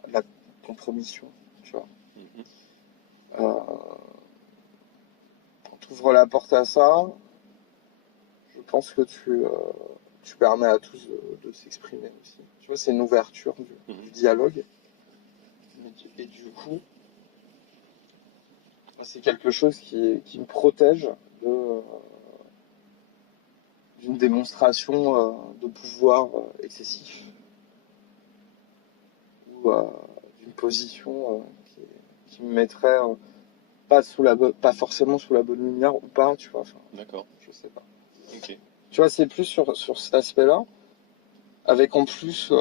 la compromission, tu vois. Mhm. Quand tu ouvres la porte à ça, je pense que tu permets à tous de s'exprimer aussi. Tu vois, c'est une ouverture du dialogue. Et du coup, c'est quelque chose qui me protège d'une démonstration de pouvoir excessif ou d'une position qui me mettrait pas forcément sous la bonne lumière ou pas, tu vois. Enfin, D'accord. je sais pas. Ok. Tu vois, c'est plus sur cet aspect-là, avec en plus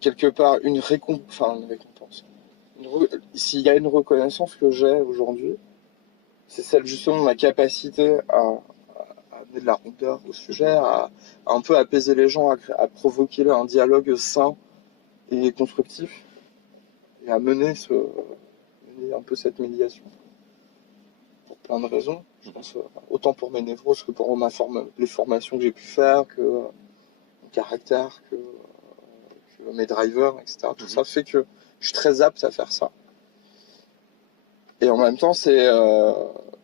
quelque part une récompense. S'il y a une reconnaissance que j'ai aujourd'hui, c'est celle justement de ma capacité à amener de la rondeur au sujet, à un peu apaiser les gens, à provoquer un dialogue sain et constructif, et à mener un peu cette médiation. Pour plein de raisons, je pense, autant pour mes névroses que pour les formations que j'ai pu faire, que mon caractère, que mes drivers, etc. Tout ça fait que je suis très apte à faire ça. Et en même temps, c'est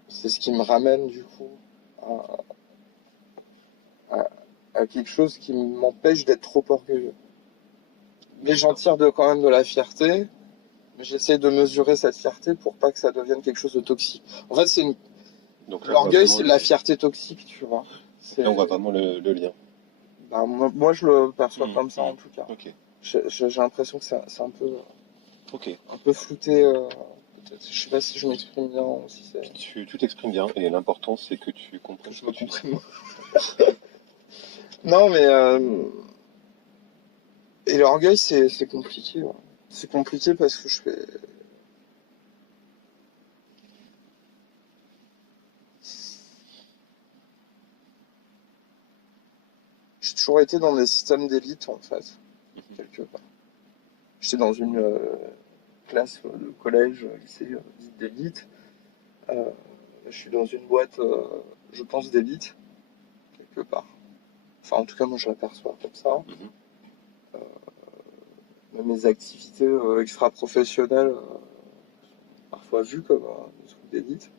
ce qui me ramène du coup à quelque chose qui m'empêche d'être trop orgueilleux. Mais j'en tire quand même de la fierté, mais j'essaie de mesurer cette fierté pour pas que ça devienne quelque chose de toxique. En fait, Donc l'orgueil, c'est de la fierté toxique, tu vois. là, on voit vraiment le lien. Bah, moi, je le perçois comme ça en tout cas. Ok. J'ai l'impression que c'est un Ok. peu flouté. Peut-être. Je sais pas si je m'exprime bien ou si c'est. Tu t'exprimes bien et l'important c'est que tu comprennes Je me comprends. Non, mais et l'orgueil, c'est compliqué. Ouais. C'est compliqué parce que j'ai toujours été dans des systèmes d'élite en fait, quelque part. J'étais dans une classe de collège, lycée dite d'élite. Je suis dans une boîte, je pense, d'élite, quelque part. Enfin, en tout cas, moi, je l'aperçois comme ça. Même mes activités extra-professionnelles, parfois vues comme des trucs d'élite.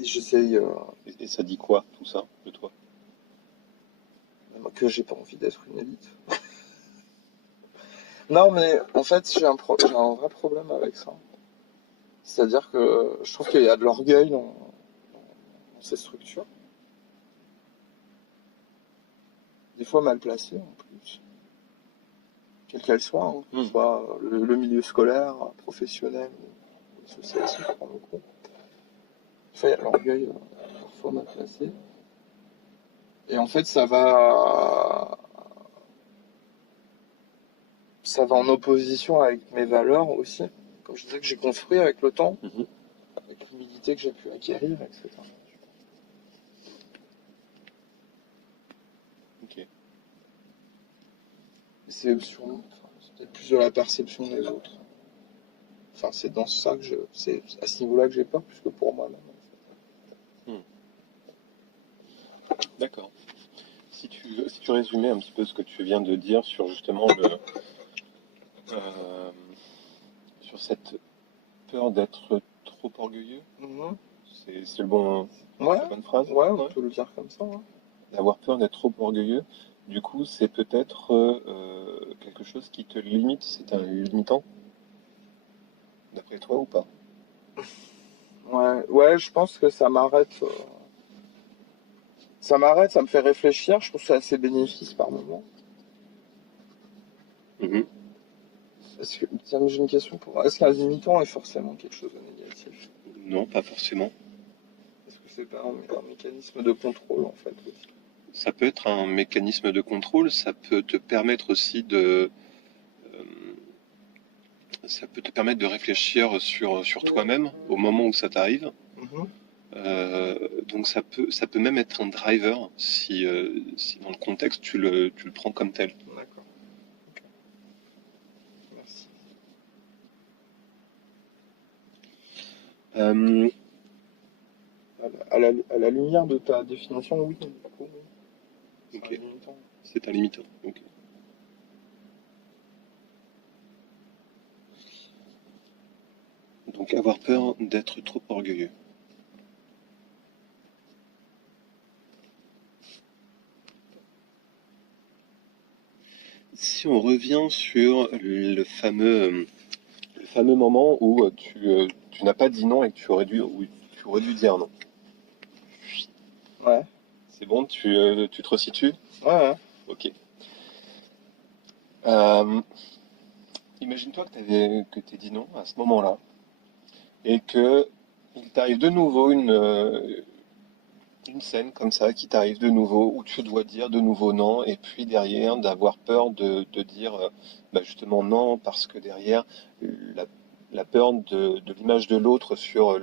Et j'essaye Et ça dit quoi tout ça de toi? que j'ai pas envie d'être une élite. Non, mais en fait, j'ai un vrai problème avec ça. C'est-à-dire que je trouve qu'il y a de l'orgueil dans ces structures. Des fois mal placées en plus. Quelle qu'elle soit, hein, que ce soit le milieu scolaire, professionnel ou associatif pour le coup. Des fois, il y a de l'orgueil parfois mal placé. Et en fait, ça va en opposition avec mes valeurs aussi. Comme je disais que j'ai construit avec le temps, avec l'humilité que j'ai pu acquérir, etc. Ok. C'est peut-être plus de la perception des autres. Enfin, c'est dans ça c'est à ce niveau-là que j'ai peur, plus que pour moi-même. D'accord. Si tu résumais un petit peu ce que tu viens de dire sur justement sur cette peur d'être trop orgueilleux, c'est la bonne phrase. Ouais, on peut le dire comme ça. Ouais. D'avoir peur d'être trop orgueilleux, du coup, c'est peut-être quelque chose qui te limite, c'est un limitant, d'après toi ou pas? Ouais, je pense que ça m'arrête. Ça m'arrête, ça me fait réfléchir. Je trouve que c'est assez bénéfique par moment. Tiens, j'ai une question pour. Est-ce qu'un limitant est forcément quelque chose de négatif? Non, pas forcément. Est-ce que c'est pas un mécanisme de contrôle en fait aussi? Ça peut être un mécanisme de contrôle, ça peut te permettre de réfléchir sur toi-même au moment où ça t'arrive. Mhm. Donc ça peut même être un driver si dans le contexte tu le prends comme tel. D'accord. Ok. Merci. Euh, À la lumière de ta définition, oui. Du coup, oui. C'est ok, un limitant. c'est un limitant. Ok. Donc avoir peur d'être trop orgueilleux. Si on revient sur le fameux moment où tu n'as pas dit non et que tu aurais dû dire non. Ouais. C'est bon, tu te resitues? Ouais, ouais. Ok. Euh, Imagine-toi que t'aies dit non à ce moment-là et que il t'arrive de nouveau une scène comme ça qui t'arrive de nouveau où tu dois dire de nouveau non et puis derrière d'avoir peur de dire bah justement non parce que derrière la, la peur de l'image de l'autre sur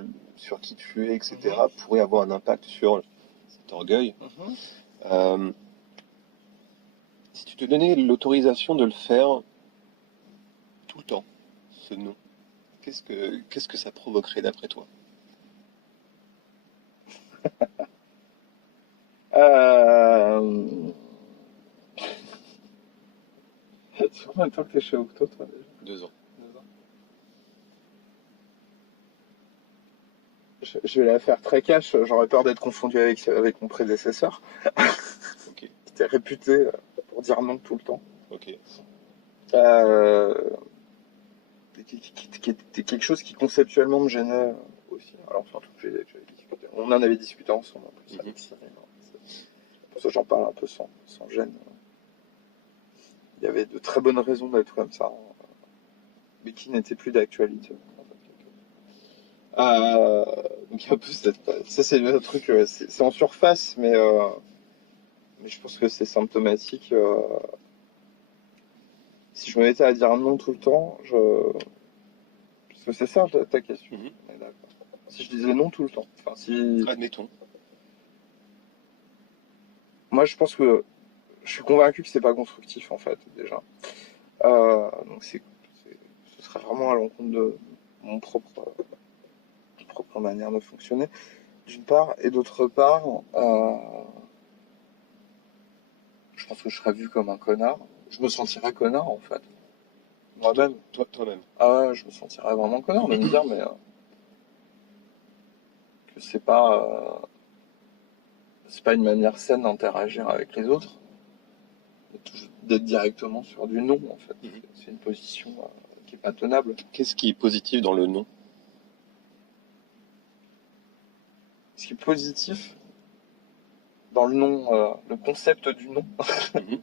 qui tu es, etc. pourrait avoir un impact sur cet orgueil. Mhm. Euh, Si tu te donnais l'autorisation de le faire tout le temps, ce non, qu'est-ce que ça provoquerait d'après toi? Euh... C'est combien de temps que t'es chez Octo, toi, déjà? 2 ans. 2 ans. Je vais la faire très cash, j'aurais peur d'être confondu avec mon prédécesseur, Ok, qui était réputé pour dire non tout le temps. ok. Euh, qui était quelque chose qui conceptuellement me gênait aussi. Alors, surtout que j'avais discuté. On en avait discuté ensemble en plus Mhm. avec Cyril. Pour ça, j'en parle un peu sans gêne. Il y avait de très bonnes raisons d'être comme ça, mais qui n'étaient plus d'actualité. Euh, donc il y a un peu ça c'est le truc, c'est en surface, mais je pense que c'est symptomatique. Si je me mettais à dire non tout le temps, parce que c'est ça ta question. Mhm. On est d'accord. Si je disais non tout le temps, enfin si, Admettons. moi je pense que je suis convaincu que c'est pas constructif en fait déjà. Donc ce serait vraiment à l'encontre de mon propre manière de fonctionner, d'une part, et d'autre part, je pense que je serais vu comme un connard. Je me sentirais connard en fait, moi-même. Toi-même. Ah ouais, je me sentirais vraiment connard de me dire mais que c'est pas une manière saine d'interagir avec les autres, d'être directement sur du non en fait. Mhm. C'est une position qui est pas tenable. Qu'est-ce qui est positif dans le non? Ce qui est positif dans le non, le concept du non, Mhm.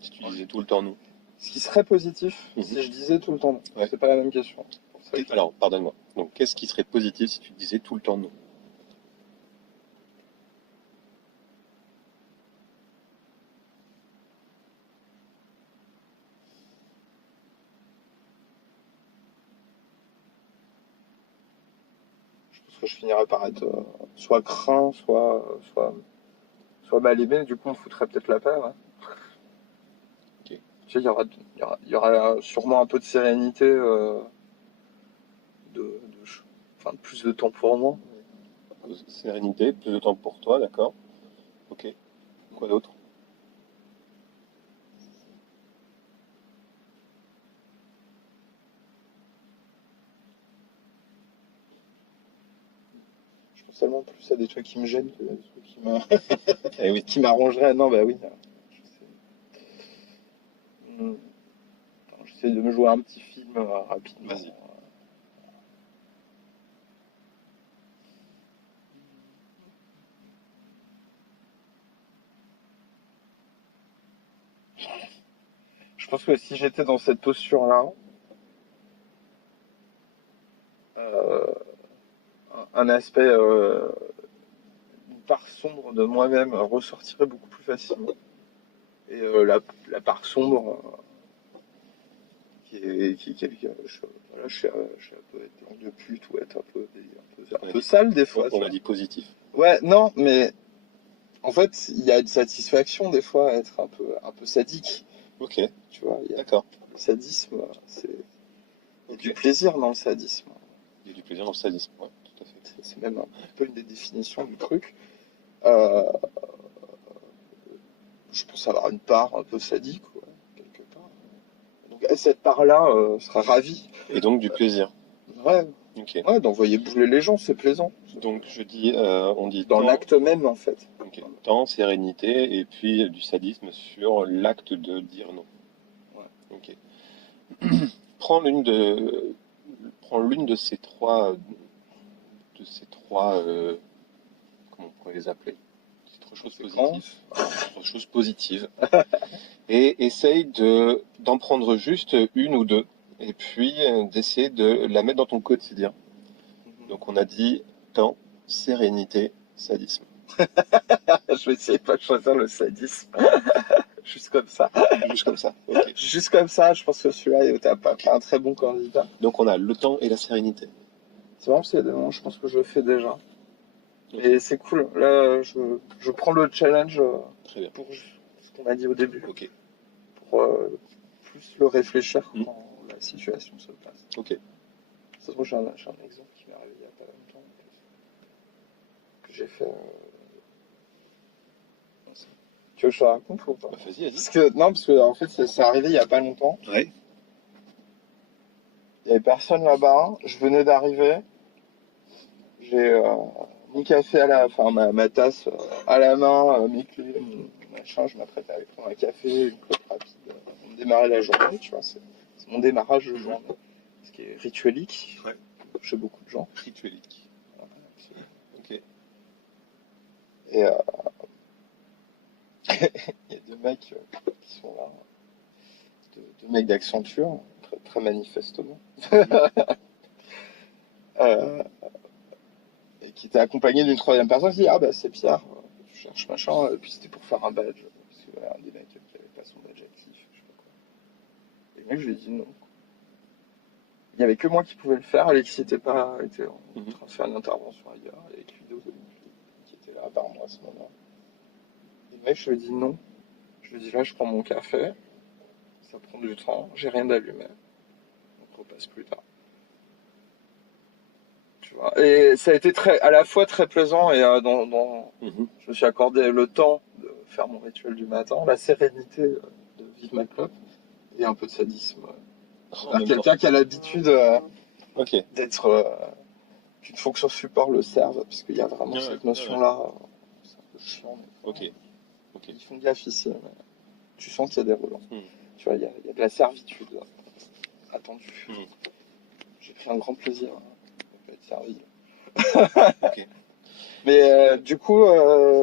Si tu disais tout le temps non. ce qui serait positif Mhm. si je disais tout le temps non. Ouais. C'est pas la même question. Pour ça que- Alors, pardonne-moi. Donc, qu'est-ce qui serait positif si tu disais tout le temps non? Je pense que je finirais par être soit craint, soit mal aimé. Du coup, on me foutrait peut-être la paix. Ouais. Ok. Tu sais, il y aura sûrement un peu de sérénité, enfin, plus de temps pour moi. Sérénité, plus de temps pour toi, d'accord. Ok. Quoi d'autre? Je pense tellement plus à des trucs qui me gênent que à des trucs Eh oui. qui m'arrangeraient. Non, bah oui. Je sais. Attends, j'essaie de me jouer un petit film rapidement. Vas-y. Je pense que si j'étais dans cette posture-là, un aspect part sombre de moi-même ressortirait beaucoup plus facilement. Et la part sombre, voilà, je suis un peu être langue de pute ou être un peu sale des fois. On a dit positif. Ouais, non, mais en fait, il y a une satisfaction des fois à être un peu sadique. Ok, Tu vois, d'accord. le sadisme, il y a Ok. du plaisir dans le sadisme. Il y a du plaisir dans le sadisme, ouais, tout à fait. C'est même un peu une des définitions du truc. Euh, je pense avoir une part un peu sadique, ouais, quelque part. Donc cette part-là sera ravie. Et donc du plaisir. Ouais, Ok. ouais, d'envoyer bouler les gens, c'est plaisant. Donc on dit Dans temps, l'acte même, en fait. ok, temps, sérénité, et puis du sadisme sur l'acte de dire non. Ouais. Ok. Prends l'une de ces trois, comment on pourrait les appeler? Ces trois choses positives. Trois choses positives. Et essaye d'en prendre juste une ou deux, et puis d'essayer de la mettre dans ton quotidien. Donc on a dit temps, sérénité, sadisme. Je vais essayer de pas choisir le sadisme. Juste comme ça. Juste comme ça. Ok. Juste comme ça, je pense que celui-là, t'as pas un très bon candidat. Donc on a le temps et la sérénité. C'est vraiment c'est des moments, je pense que je le fais déjà. Et c'est cool. Là, je prends le challenge Très bien. pour ce qu'on a dit au début. Ok. Pour plus le réfléchir Mm. quand la situation se passe. Ok. Ça se trouve, j'ai un exemple qui m'est arrivé il y a pas longtemps. Que j'ai fait. Tu veux que je te raconte ou pas? Bah, vas-y. Parce que en fait, c'est arrivé il y a pas longtemps. Ouais. Il y avait personne là-bas. Je venais d'arriver. J'ai mon café enfin ma tasse à la main, mes clés, mon machin. Je m'apprête à aller prendre un café, une clope rapide. Pour me démarrer la journée, tu vois. C'est mon démarrage de journée. Ce qui est rituelique. Ouais. Chez beaucoup de gens. Rituelique. Ok. Et il y a deux mecs qui sont là. Deux mecs d'Accenture, très, très manifestement. Et qui était accompagné d'une troisième personne qui dit ah bah c'est Pierre, tu cherches machin, et puis c'était pour faire un badge, parce que voilà, un des mecs qui avait pas son badge actif, je sais pas quoi. Et le mec je lui ai dit non. Il y avait que moi qui pouvais le faire, Alexis était en train de faire une intervention ailleurs, et avec Ludo qui était là par moi à ce moment. Et le mec je lui ai dit non. Je lui ai dit là je prends mon café, ça prend du temps, j'ai rien d'allumé. On repasse plus tard. Tu vois. Et ça a été à la fois très plaisant et je me suis accordé le temps de faire mon rituel du matin, la sérénité de vivre ma clope et un peu de sadisme. Quelqu'un qui a l'habitude d'être qu'une fonction support le serve, parce qu'il y a vraiment cette notion-là. C'est un peu chiant. Ok. Ils font gaffe ici, mais tu sens qu'il y a des relents. Tu vois, il y a de la servitude attendue. J'ai pris un grand plaisir à être servi. Ok. Mais du coup,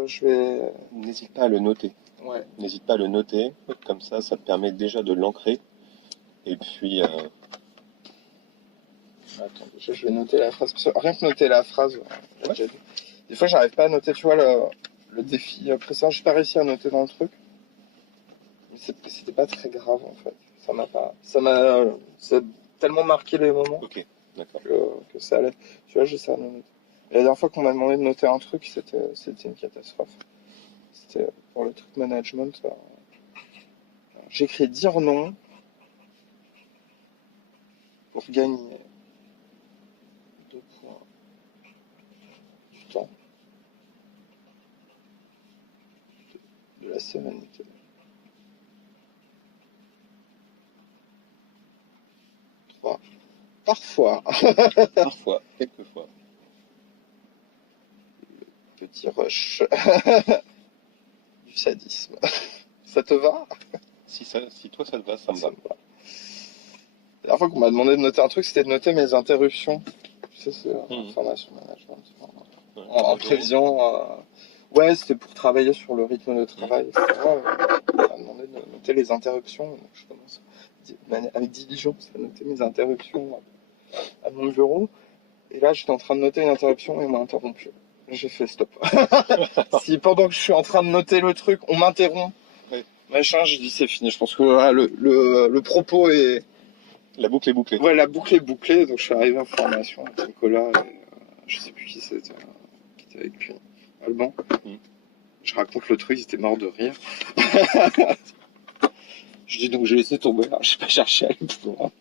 je vais. N'hésite pas à le noter. Ouais. N'hésite pas à le noter. Comme ça te permet déjà de l'ancrer. Et puis. Attends, déjà, je vais noter la phrase. Parce que rien que noter la phrase, des fois, j'arrive pas à noter, tu vois, le défi précédent. J'ai pas réussi à noter dans le truc. Mais c'était pas très grave, en fait. Ça a tellement marqué les moments. Ok, d'accord. Que ça allait. Tu vois, j'essaie de noter. Et la dernière fois qu'on m'a demandé de noter un truc, c'était une catastrophe. C'était pour le truc management. J'écris dire non pour gagner 2 points du temps, de la sérénité. 3. Parfois. Parfois, quelquefois. Petit rush du sadisme. Ça te va? Si toi ça te va, ça me va. La dernière fois qu'on m'a demandé de noter un truc, c'était de noter mes interruptions. Tu sais, c'est information management. En prévision. Ouais, c'était pour travailler sur le rythme de travail, etc. On m'a demandé de noter les interruptions. Donc je commence avec diligence à noter mes interruptions à mon bureau. Et là, j'étais en train de noter une interruption et on m'a interrompu. J'ai fait stop. Si pendant que je suis en train de noter le truc, on m'interrompt, Oui. machin, je dis c'est fini. Je pense que voilà, le propos est... La boucle est bouclée. Ouais, la boucle est bouclée, donc je suis arrivé en formation avec Nicolas, et, je sais plus qui c'était, qui était avec lui. Alban. Mm. Je raconte le truc, il était mort de rire. Je dis donc j'ai laissé tomber, alors je sais pas chercher à aller plus loin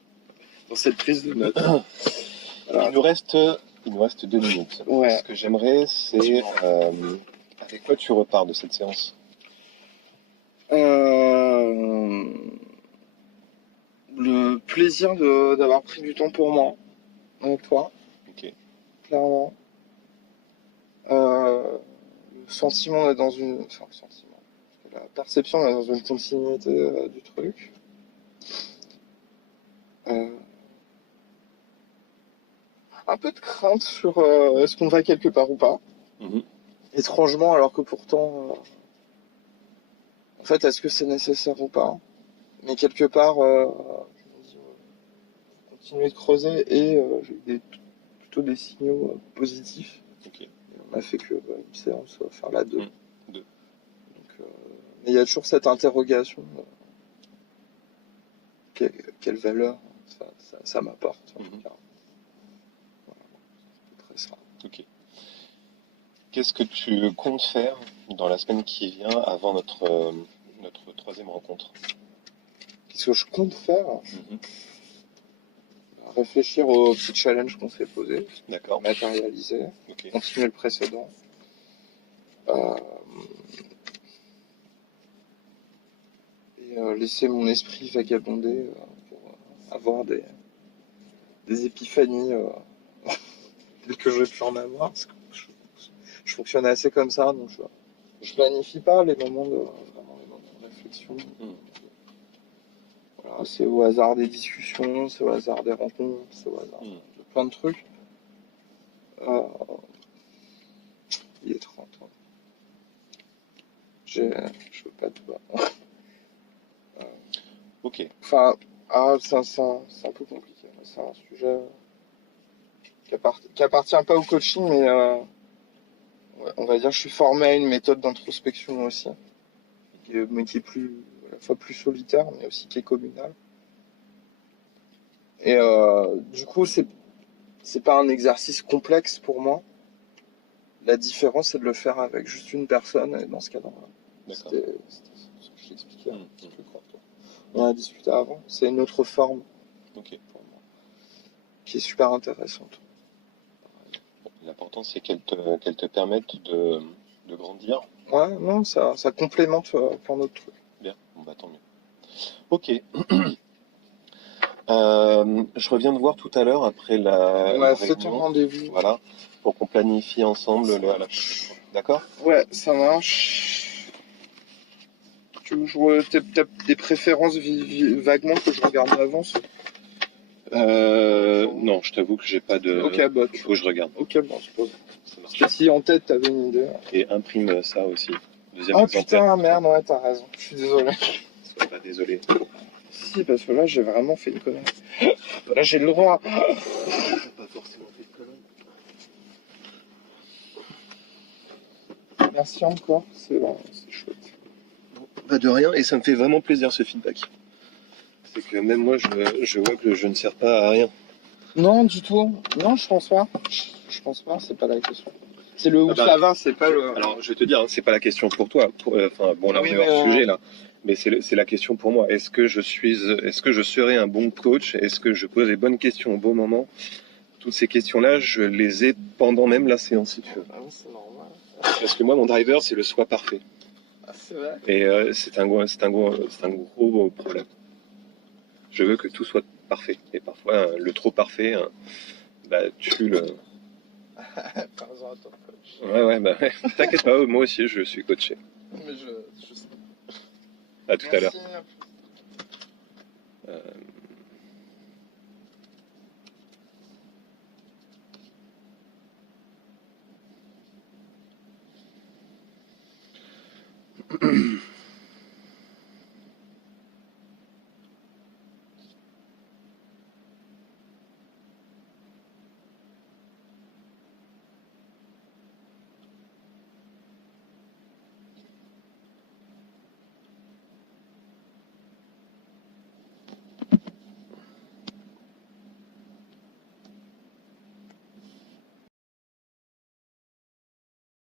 dans cette prise de notes. Alors, Il nous reste 2 minutes. Ouais. Ce que j'aimerais, c'est avec quoi tu repars de cette séance? Le plaisir d'avoir pris du temps pour moi, avec toi, Ok. clairement. Le sentiment d'être dans une... Enfin, le sentiment. La perception d'être dans une continuité du truc. Un peu de crainte sur est-ce qu'on va quelque part ou pas. Mhm. Étrangement, alors que pourtant... en fait, est-ce que c'est nécessaire ou pas? Mais quelque part, je me dis, continuer de creuser et j'ai eu plutôt des signaux positifs. Ok. Et on a fait que une séance, enfin la 2. Deux. Donc, mais il y a toujours cette interrogation. Quelle valeur ça m'apporte en tout cas. Voilà, c'est à peu près ça. Ok. Qu'est-ce que tu comptes faire dans la semaine qui vient avant notre 3e rencontre? Qu'est-ce que je compte faire? Mhm. Réfléchir aux petits challenges qu'on s'est posés, D'accord. matérialiser, Ok. continuer le précédent. Et laisser mon esprit vagabonder pour avoir des épiphanies telles que j'ai pu en avoir. Parce que je fonctionne assez comme ça, donc je planifie pas les moments vraiment les moments de réflexion. Voilà, c'est au hasard des discussions, c'est au hasard des rencontres, c'est au hasard de plein de trucs. Il est 30 ans. Je veux pas tout voir. Ok. Enfin, c'est un peu compliqué. C'est un sujet qui appartient pas au coaching, mais ouais, on va dire que je suis formé à une méthode d'introspection aussi, mais qui est plus, à la fois plus solitaire, mais aussi qui est communale. Et du coup, c'est pas un exercice complexe pour moi. La différence, c'est de le faire avec juste une personne, et dans ce cadre-là. D'accord. C'était ce que je t'expliquais un Mhm. petit peu quand on a discuté avant. C'est une autre forme Ok. pour moi, qui est super intéressante. L'important, c'est qu'elle te permette de grandir. Ouais, non, ça complémente plein d'autres trucs. Bien. Bon, bah, tant mieux. Ok. Je reviens te voir tout à l'heure après la Ouais, fais ton réunion. rendez-vous. Voilà. Pour qu'on planifie ensemble la prochaine fois. D'accord? Ouais, ça marche. T'as des préférences vaguement que je regarde en avance? Non, je t'avoue que j'ai pas de. Ok, bah, Faut que je regarde. ok, bon, c'est pas... Ça marche. Parce que si en tête t'avais une idée. Et imprime ça aussi. Deuxième Oh exemplaire. putain, merde, ouais, t'as raison. Je suis désolé. Sois pas désolé. Si, parce que là, j'ai vraiment fait une connerie. Là, j'ai le droit. T'as pas forcément fait de conneries. Merci encore, c'est chouette. Bah de rien, et ça me fait vraiment plaisir ce feedback. C'est que même moi, je vois que je ne sers pas à rien. Non, du tout. Non, je pense pas. Je pense pas, c'est pas la question. C'est le où bah, ça va, c'est pas le... Alors, je vais te dire, hein, c'est pas la question pour toi. Enfin, bon, là, Oui, on est mais, hors sujet, là. Mais c'est la question pour moi. Est-ce que je serai un bon coach? Est-ce que je pose les bonnes questions au bon moment? Toutes ces questions-là, je les ai pendant même la séance, si tu veux. Ah oui, c'est normal. Parce que moi, mon driver, c'est le soi parfait. Ah, c'est vrai. Et c'est un gros problème. Je veux que tout soit parfait. Et parfois, le trop parfait, bah, tue le... Parle-en à ton coach. Ouais, bah ouais. T'inquiète pas, moi aussi, je suis coaché. Mais je sais. À tout à l'heure. Merci. Euh...